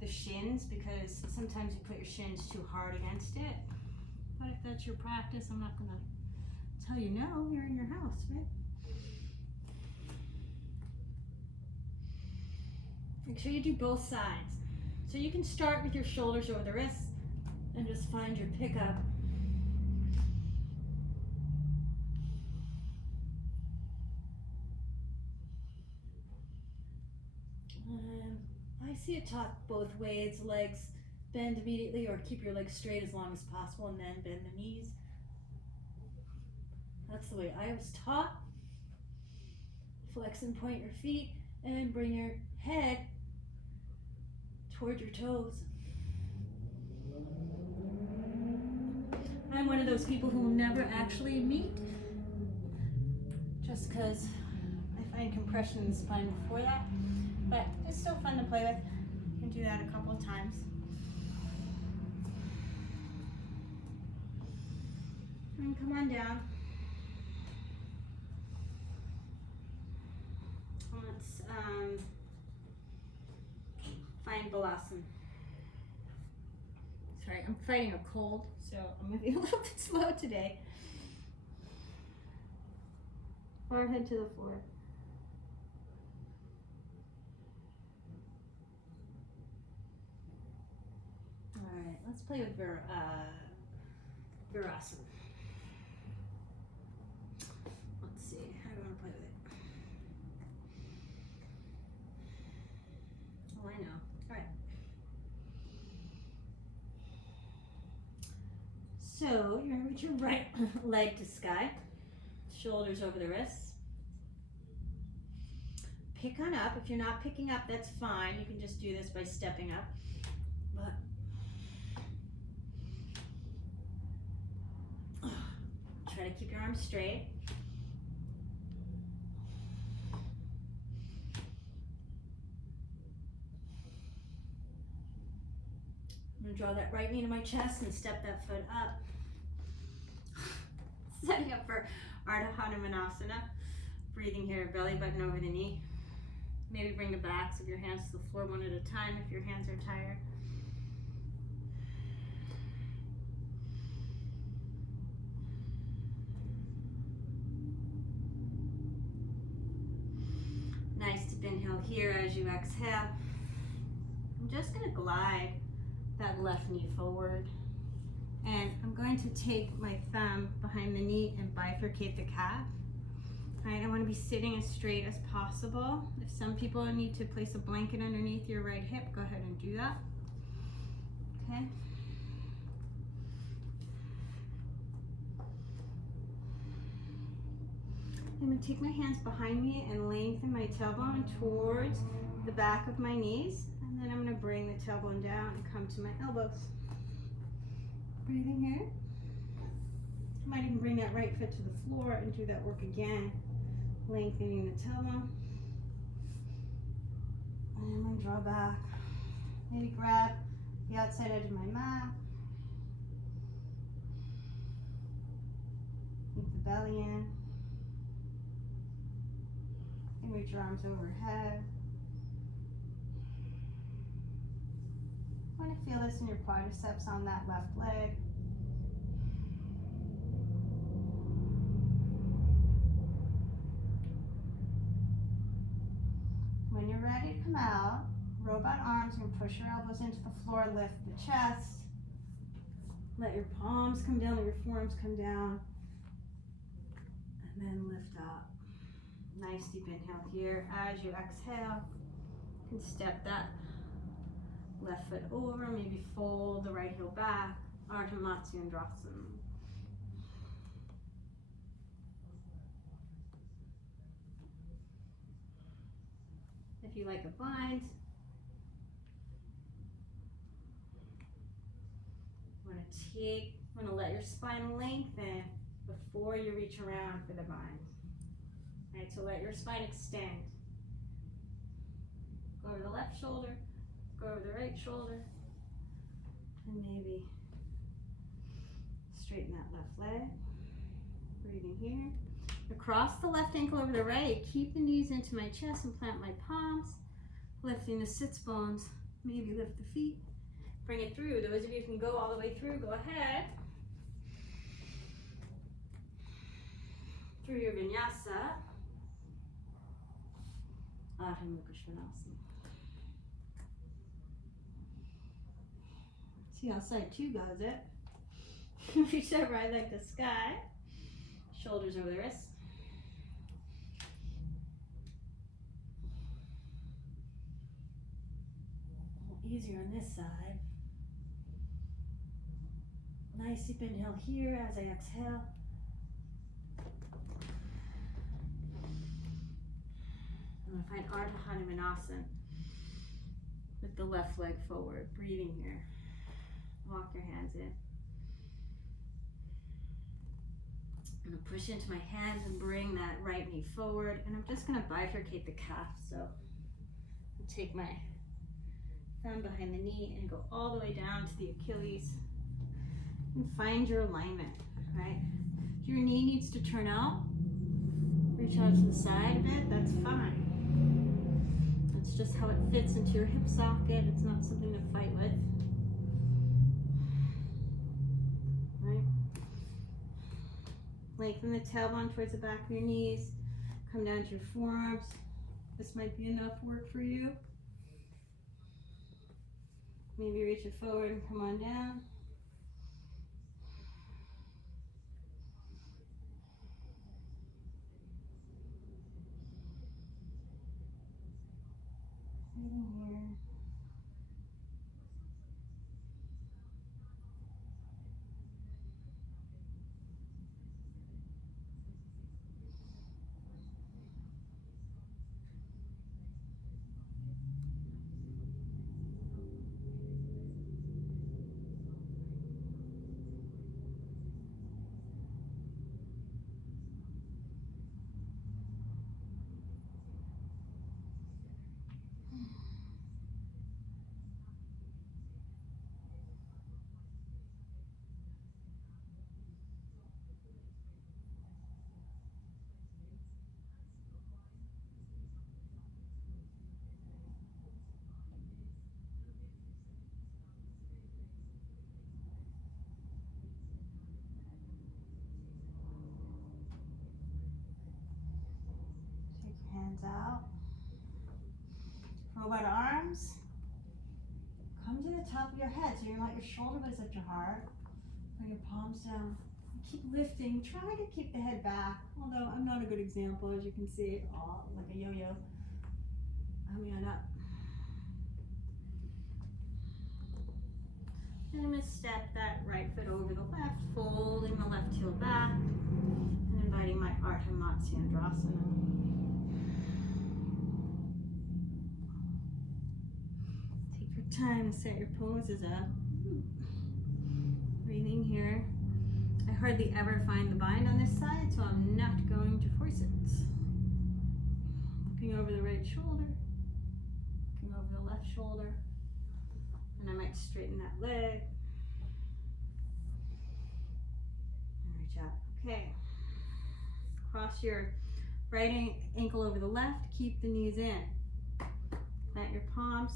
the shins because sometimes you put your shins too hard against it. But if that's your practice, I'm not going to tell you no. You're in your house, right? Make sure you do both sides. So you can start with your shoulders over the wrists and just find your pickup. I see it taught both ways. Legs bend immediately or keep your legs straight as long as possible and then bend the knees. That's the way I was taught. Flex and point your feet and bring your head toward your toes. I'm one of those people who will never actually meet just because I find compression in the spine before that, but it's still fun to play with. You can do that a couple of times. And come on down. Let's balasana. Sorry, I'm fighting a cold, so I'm going to be a little bit slow today. Forehead to the floor. All right, let's play with vrschikasana. Let's see, how do I want to play with it? Oh, I know. All right. So you're going to reach your right leg to sky, shoulders over the wrists. Pick on up. If you're not picking up, that's fine. You can just do this by stepping up. But try to keep your arms straight. I'm going to draw that right knee to my chest and step that foot up. Setting up for Ardha Hanumanasana. Breathing here, belly button over the knee. Maybe bring the backs of your hands to the floor one at a time if your hands are tired. Nice deep inhale here as you exhale. I'm just going to glide that left knee forward. And I'm going to take my thumb behind the knee and bifurcate the calf. All right, I want to be sitting as straight as possible. If some people need to place a blanket underneath your right hip, go ahead and do that. Okay. I'm going to take my hands behind me and lengthen my tailbone towards the back of my knees. And then I'm going to bring the tailbone down and come to my elbows. Breathing here. I might even bring that right foot to the floor and do that work again. Lengthening the tailbone. And I'm going to draw back. Maybe grab the outside edge of my mat. Keep the belly in. And reach your arms overhead. I want to feel this in your quadriceps on that left leg. When you're ready to come out, robot arms and push your elbows into the floor, lift the chest. Let your palms come down, let your forearms come down. And then lift up. Nice deep inhale here. As you exhale, you can step that left foot over, maybe fold the right heel back, Ardha Matsyendrasana. If you like a bind, want to let your spine lengthen before you reach around for the bind. All right, so let your spine extend. Go over the left shoulder, go over the right shoulder, and maybe straighten that left leg. Breathing here. Across the left ankle over the right, keep the knees into my chest and plant my palms. Lifting the sits bones, maybe lift the feet. Bring it through. Those of you who can go all the way through, go ahead. Through your vinyasa. Ardha Matsyendrasana. See how side 2 goes it. Reach that right leg to sky. Shoulders over the wrists. Easier on this side. Nice deep inhale here as I exhale. I'm going to find Ardha Hanumanasana with the left leg forward. Breathing here. Walk your hands in. I'm going to push into my hands and bring that right knee forward. And I'm just going to bifurcate the calf. So I'll take my thumb behind the knee and go all the way down to the Achilles. And find your alignment, right? If your knee needs to turn out, reach out to the side a bit, that's fine. It's just how it fits into your hip socket. It's not something to fight with. Right? Lengthen the tailbone towards the back of your knees. Come down to your forearms. This might be enough work for you. Maybe reach it forward and come on down. Breathing here. Take your hands out. Robot arms. Come to the top of your head, so you're not your shoulder blades at your heart. Bring your palms down. Keep lifting. Try to keep the head back. Although I'm not a good example, as you can see, like a yo-yo. Coming on up. And I'm going to step that right foot over the left, folding the left heel back, and inviting my Ardha Matsyendrasana. Take your time to set your poses up. Breathing here. I hardly ever find the bind on this side, so I'm not going to force it. Looking over the right shoulder, looking over the left shoulder, and I might straighten that leg. And reach out. Okay. Cross your right ankle over the left, keep the knees in. Plant your palms,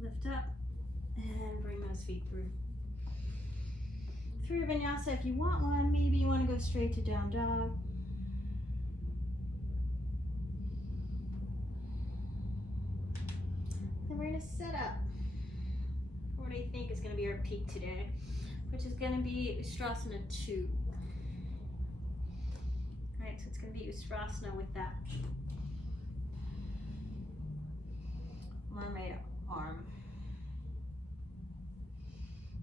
lift up, and bring those feet through. Through your vinyasa, if you want one, maybe you want to go straight to down dog. Then we're going to set up for what I think is going to be our peak today, which is going to be Ustrasana 2. All right, so it's going to be Ustrasana with that mermaid arm.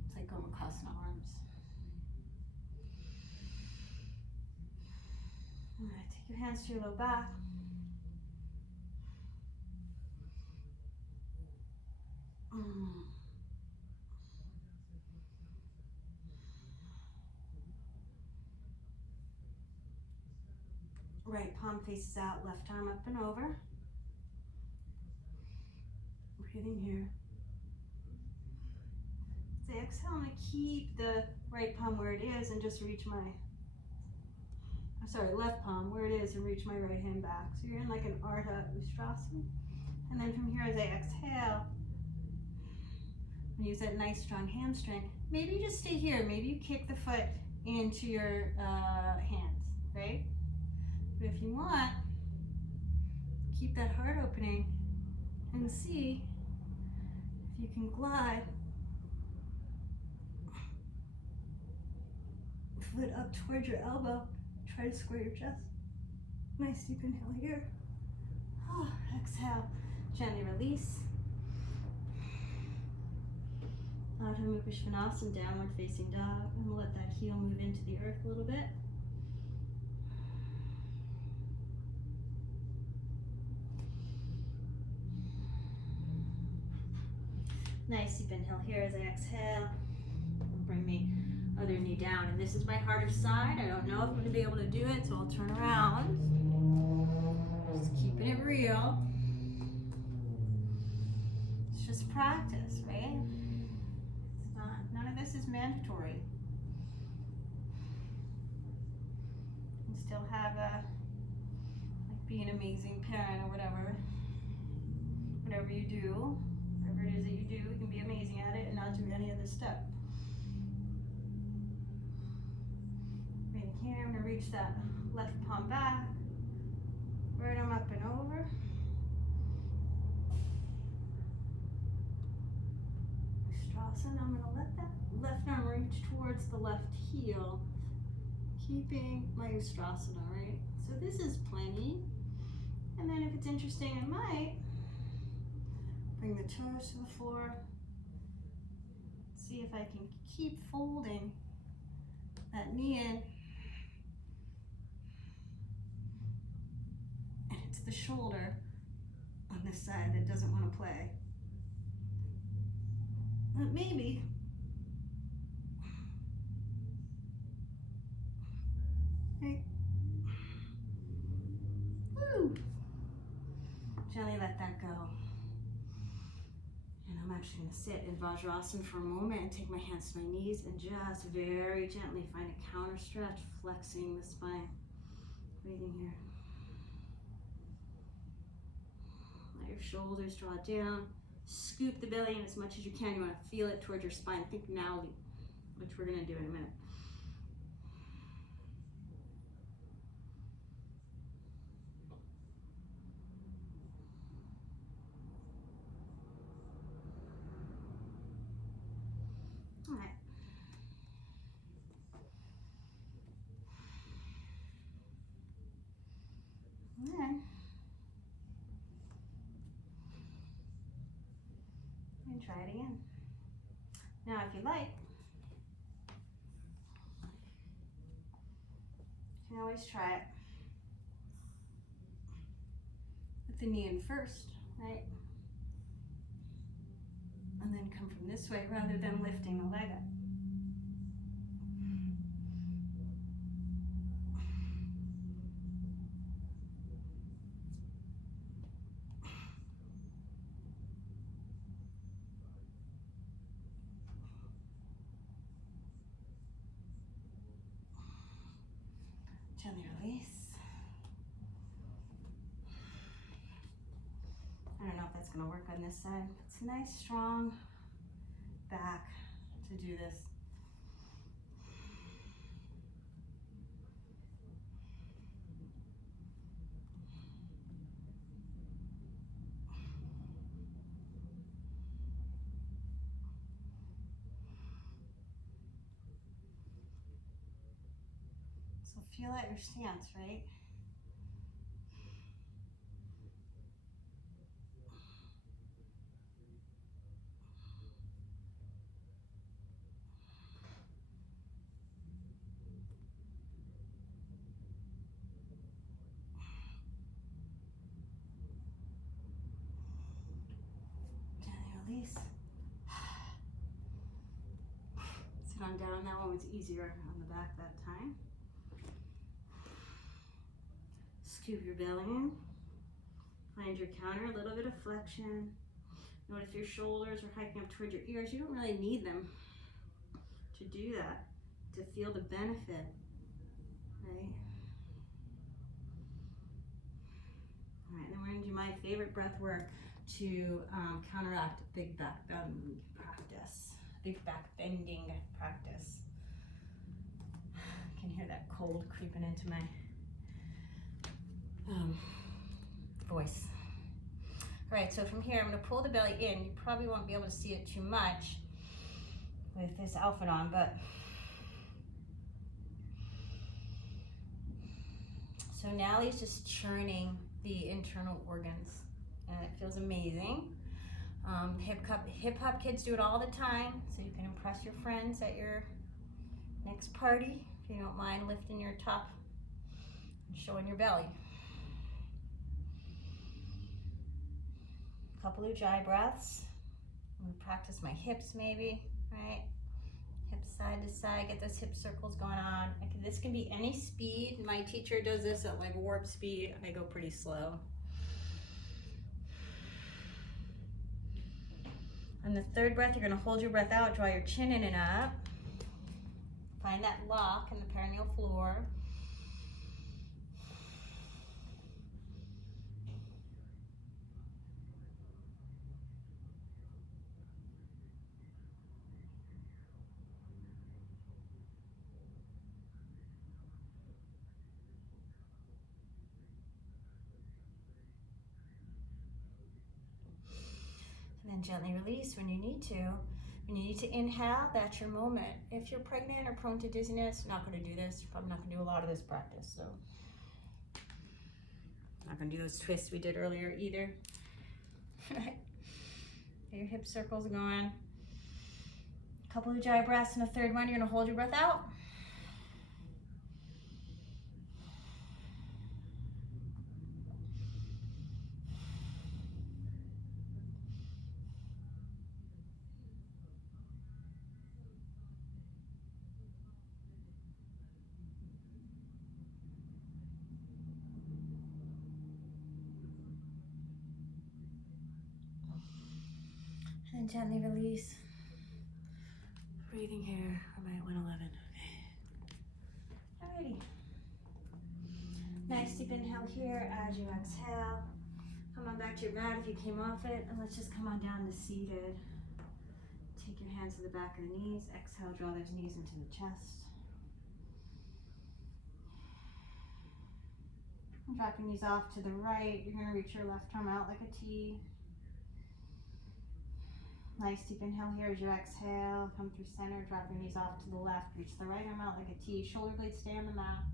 It's like holidaze arms. All right, take your hands to your low back. Right palm faces out, left arm up and over. Breathing here. As I exhale, I'm going to keep the right palm where it is and just reach my, left palm where it is and reach my right hand back. So you're in like an Ardha Ustrasana. And then from here, as I exhale, and use that nice strong hamstring, maybe you just stay here. Maybe you kick the foot into your hands, right? But if you want, keep that heart opening and see if you can glide foot up towards your elbow. Try to square your chest. Nice deep inhale here. Exhale, gently release. Adho Mukha Svanasana, downward facing dog. I'm going to let that heel move into the earth a little bit. Nice deep inhale here as I exhale. Bring the other knee down. And this is my harder side. I don't know if I'm going to be able to do it, so I'll turn around. Just keeping it real. It's just practice, right? It's not, none of this is mandatory. You can still have like be an amazing parent or whatever Whatever you do, whatever it is that you do, you can be amazing at it and not do any other step. Right here, I'm gonna reach that left palm back, right arm up and over. Ustrasana, I'm gonna let that left arm reach towards the left heel, keeping my Ustrasana, right? So this is plenty. And then if it's interesting, I might bring the toes to the floor. See if I can keep folding that knee in. And it's the shoulder on this side that doesn't want to play. But maybe okay. Woo. Gently let that go. And I'm actually going to sit in vrschikasana for a moment and take my hands to my knees and just very gently find a counter stretch, flexing the spine. Breathing here. Let your shoulders draw down. Scoop the belly in as much as you can. You want to feel it towards your spine. Think now, which we're going to do in a minute. All right. And then and try it again. Now, if you like, you can always try it with the knee in first, right? And then come from this way rather than lifting the leg up. Gently release. I don't know if that's going to work on this side. It's a nice, strong back to do this. So feel out your stance, right? Release. Sit on down. That one was easier on the back that time. Scoop your belly in. Find your counter, a little bit of flexion. Notice your shoulders are hiking up towards your ears. You don't really need them to do that, to feel the benefit, right? All right, then we're gonna do my favorite breath work to counteract big back bend practice, big back bending practice. I can hear that cold creeping into my voice. All right, so from here, I'm gonna pull the belly in. You probably won't be able to see it too much with this outfit on, but so Nally's just churning the internal organs, and it feels amazing. Hip hop kids do it all the time, so you can impress your friends at your next party if you don't mind lifting your top and showing your belly. Couple ujjayi breaths. I'm gonna practice my hips maybe, right? Hips side to side, get those hip circles going on. This can be any speed. My teacher does this at like warp speed. I go pretty slow. On the third breath, you're gonna hold your breath out, draw your chin in and up. Find that lock in the perineal floor. And gently release when you need to. When you need to inhale, that's your moment. If you're pregnant or prone to dizziness, you're not going to do this. You're probably not going to do a lot of this practice. So, not going to do those twists we did earlier either. Get your hip circles going. A couple of dry breaths and a third one. You're going to hold your breath out. And gently release. Breathing here. I'm at 111. Alrighty. Nice deep inhale here as you exhale. Come on back to your mat if you came off it, and let's just come on down to seated. Take your hands to the back of the knees. Exhale, draw those knees into the chest. And drop your knees off to the right. You're going to reach your left arm out like a T. Nice deep inhale here as you exhale. Come through center, drop your knees off to the left. Reach the right arm out like a T. Shoulder blades stay on the mat.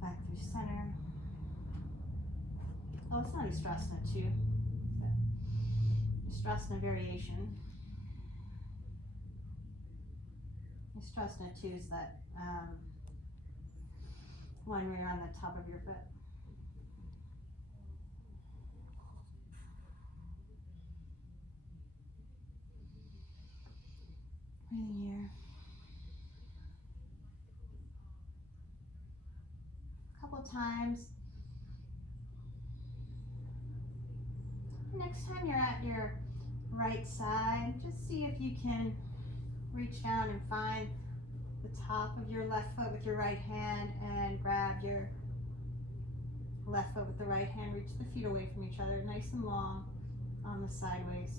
Back through center. Oh, it's not Ustrasana 2. Ustrasana variation. Ustrasana 2 is that one where you're on the top of your foot. Breathing here. A couple times. Next time you're at your right side, just see if you can reach down and find the top of your left foot with your right hand and grab your left foot with the right hand. Reach the feet away from each other, nice and long on the sideways.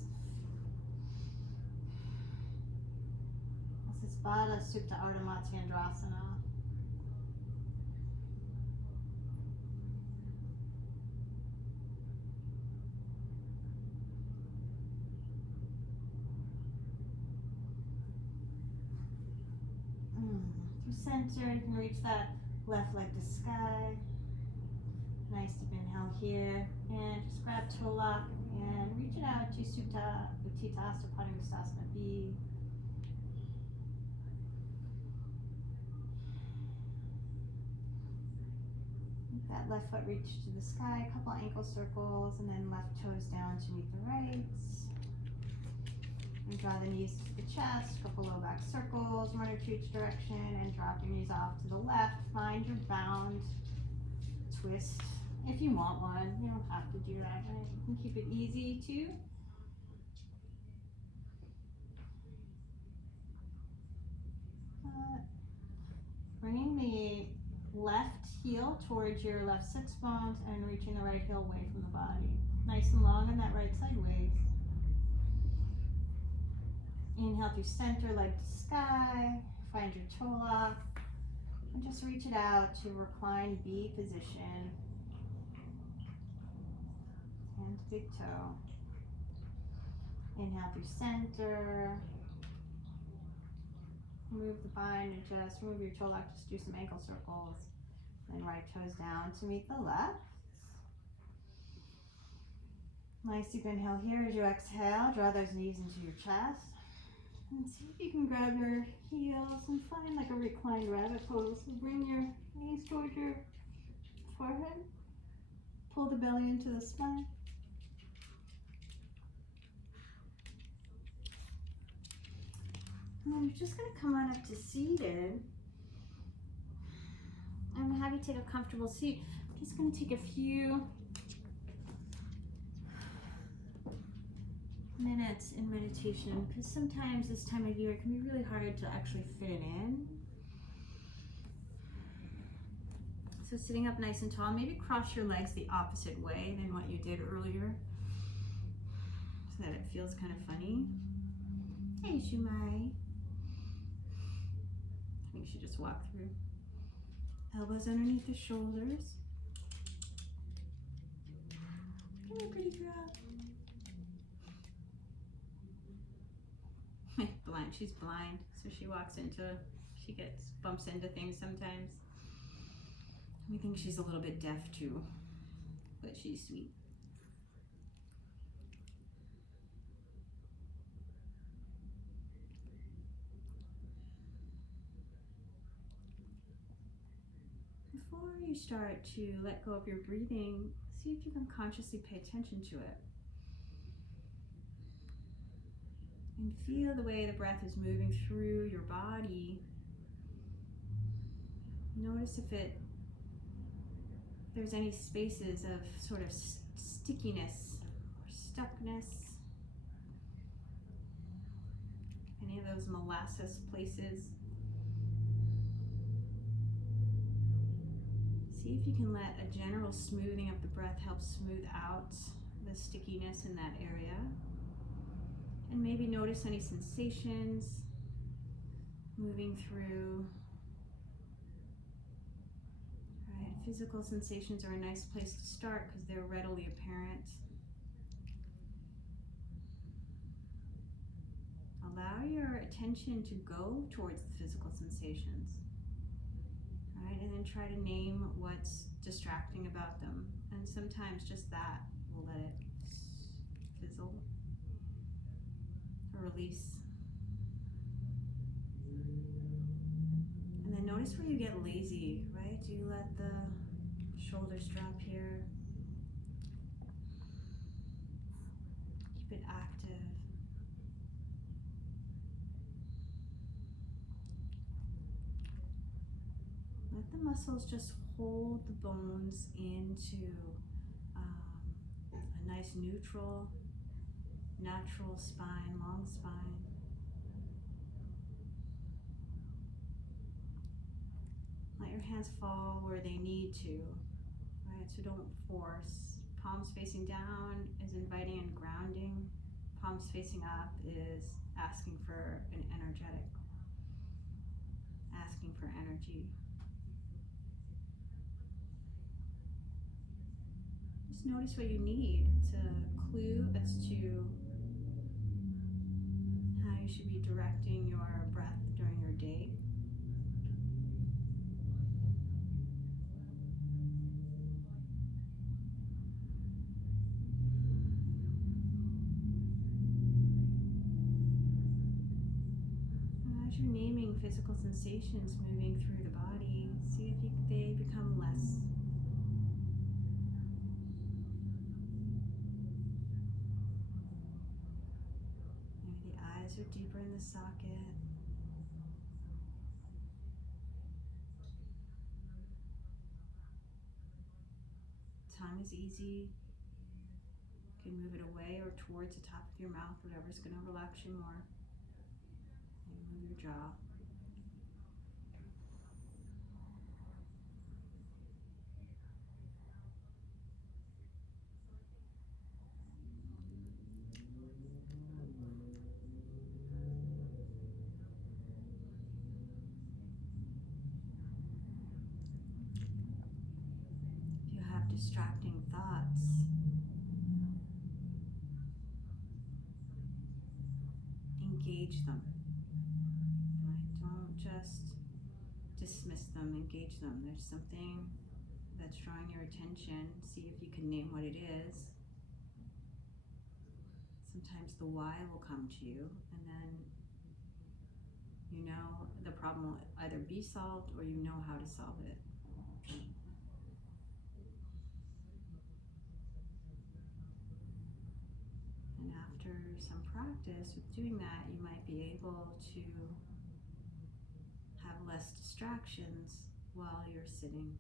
This is Pada Supta Ardha Matsyendrasana. Center, you can reach that left leg to sky. Nice deep inhale here, and just grab toe lock and reach it out to Supta Utthita Pada Ustrasana B. That left foot reach to the sky, a couple ankle circles, and then left toes down to meet the right. And draw the knees to the chest, a couple low back circles, one or two each direction, and drop your knees off to the left. Find your bound twist if you want one. You don't have to do that, right? You can keep it easy too. Bringing the left heel towards your left sits bones and reaching the right heel away from the body. Nice and long on that right side waist. Inhale through center, leg to sky. Find your toe lock. And just reach it out to recline B position. Hand to big toe. Inhale through center. Move the bind and just move your toe lock. Just do some ankle circles. And right toes down to meet the left. Nice deep inhale here as you exhale. Draw those knees into your chest. And see if you can grab your heels and find like a reclined rabbit pose. So bring your knees towards your forehead. Pull the belly into the spine. And then you're just going to come on up to seated. I'm going to have you take a comfortable seat. I'm just going to take a few minutes in meditation, because sometimes this time of year it can be really hard to actually fit it in. So sitting up nice and tall, maybe cross your legs the opposite way than what you did earlier, so that it feels kind of funny. Hey, Shumai. I think she just walked through. Elbows underneath the shoulders. Come here, pretty girl. Blind. She's blind, so she bumps into things sometimes. We think she's a little bit deaf too, but she's sweet. Before you start to let go of your breathing, see if you can consciously pay attention to it. And feel the way the breath is moving through your body. Notice if there's any spaces of sort of stickiness or stuckness. Any of those molasses places. See if you can let a general smoothing of the breath help smooth out the stickiness in that area. And maybe notice any sensations moving through. All right, physical sensations are a nice place to start because they're readily apparent. Allow your attention to go towards the physical sensations. All right, and then try to name what's distracting about them. And sometimes just that will let it fizzle or release. And then notice where you get lazy, right? Do you let the shoulders drop here? Keep it active. Let the muscles just hold the bones into a nice neutral, natural spine, long spine. Let your hands fall where they need to, right? So don't force. Palms facing down is inviting and grounding. Palms facing up is asking for an energetic, asking for energy. Just notice what you need. It's a clue as to how you should be directing your breath during your day. And as you're naming physical sensations moving through the body, see if they become less. Are deeper in the socket. Tongue is easy. You can move it away or towards the top of your mouth, whatever's going to relax you more. And move your jaw. Distracting thoughts. Engage them. Right? Don't just dismiss them, engage them. There's something that's drawing your attention. See if you can name what it is. Sometimes the why will come to you, and then you know the problem will either be solved or you know how to solve it. And after some practice with doing that, you might be able to have less distractions while you're sitting.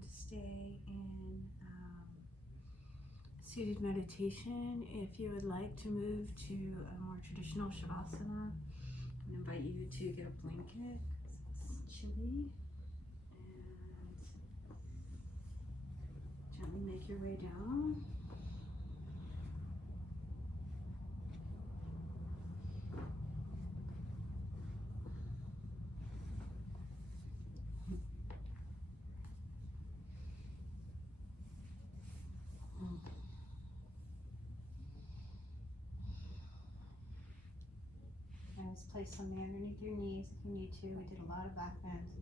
to stay in seated meditation. If you would like to move to a more traditional shavasana, I invite you to get a blanket because it's chilly, and gently make your way down. Just place something underneath your knees if you need to. We did a lot of back bends.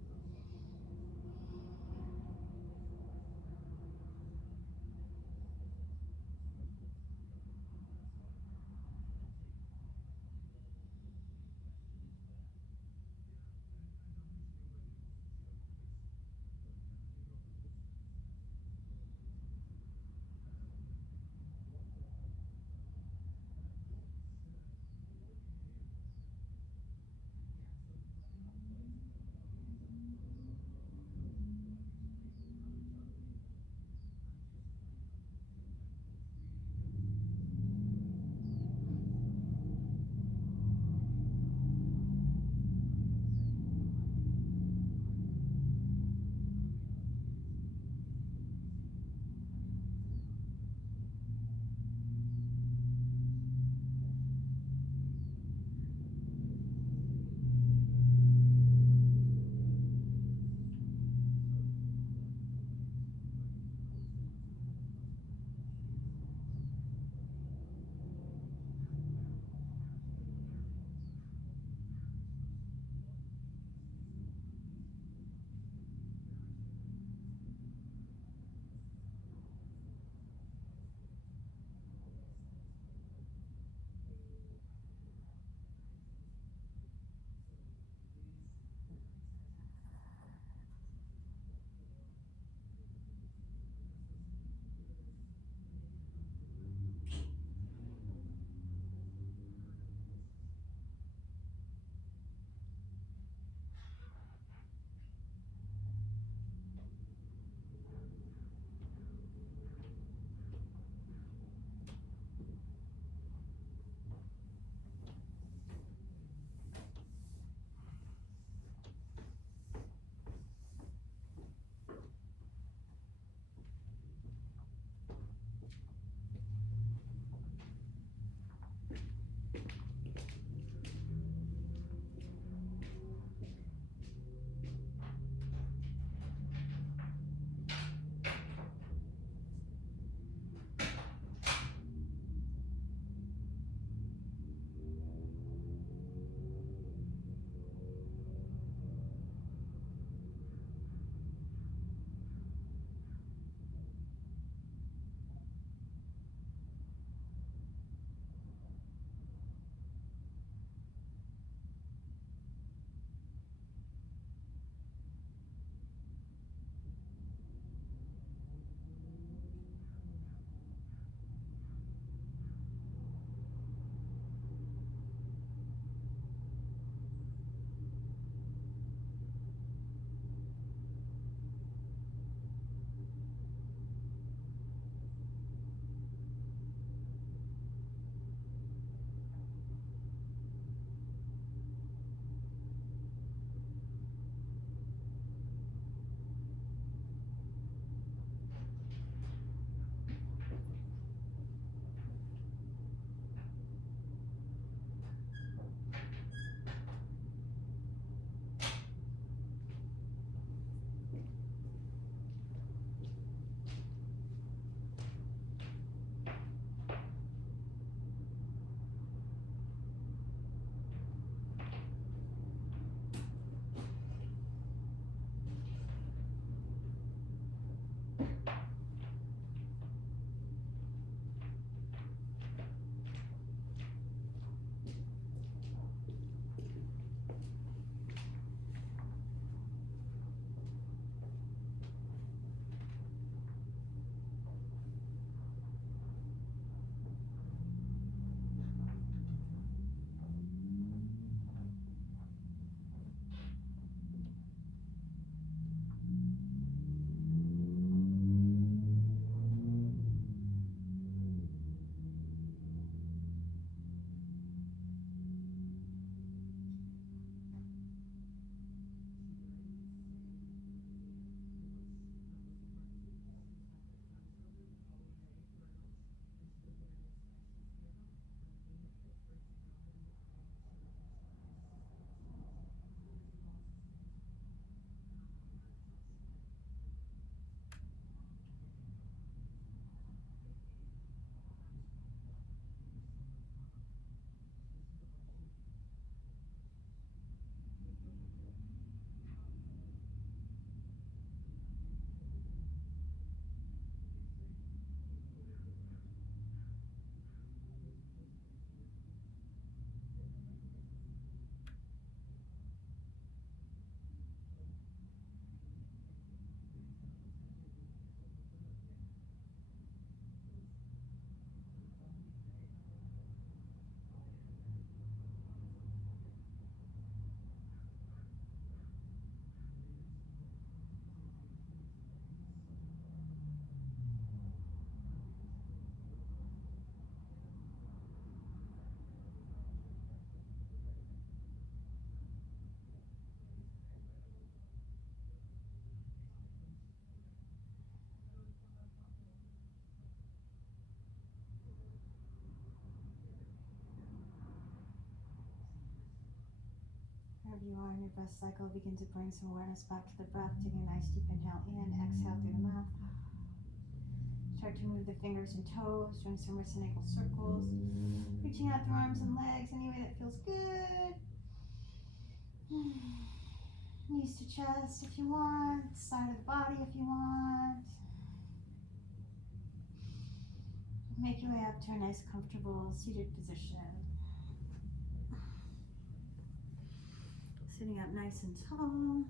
wherever you are in your breath cycle, begin to bring some awareness back to the breath. Taking a nice deep inhale in, exhale through the mouth. Start to move the fingers and toes, doing some wrist and ankle circles. Reaching out through arms and legs any way that feels good. Knees to chest if you want, side of the body if you want. Make your way up to a nice, comfortable, seated position. Sitting up nice and tall.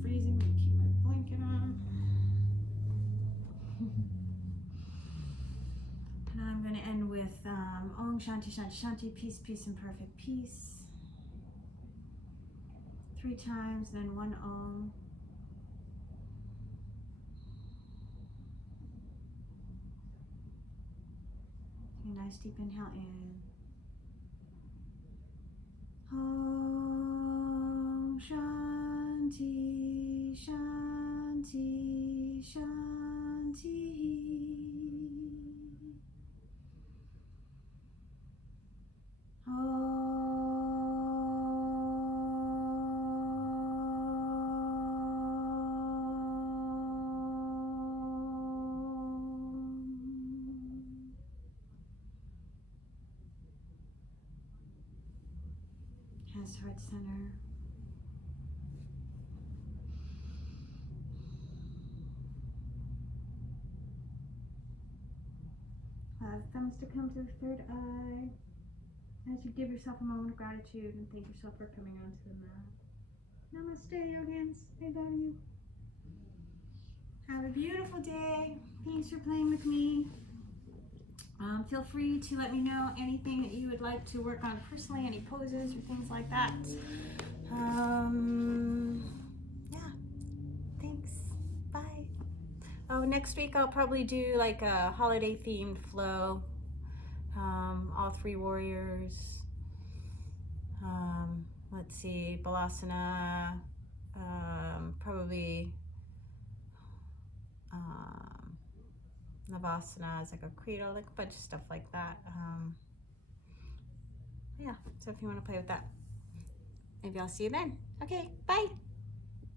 Freezing, I'm gonna keep my blanket on. And I'm going to end with Om Shanti Shanti Shanti, peace, peace, and perfect peace. 3 times, then 1 Om. Take a nice deep inhale in. Om Shanti Shanti Shanti. Hands heart center. Allow the thumbs to come to the third eye as you give yourself a moment of gratitude and thank yourself for coming onto the mat. Namaste, yogins. I love you. Have a beautiful day. Thanks for playing with me. Feel free to let me know anything that you would like to work on personally, any poses or things like that. Yeah, thanks. Bye. Oh, next week I'll probably do like a holiday themed flow. All 3 warriors. Let's see, Balasana, probably Savasana is like a cradle, like a bunch of stuff like that. Yeah, so if you want to play with that, maybe I'll see you then. Okay, bye.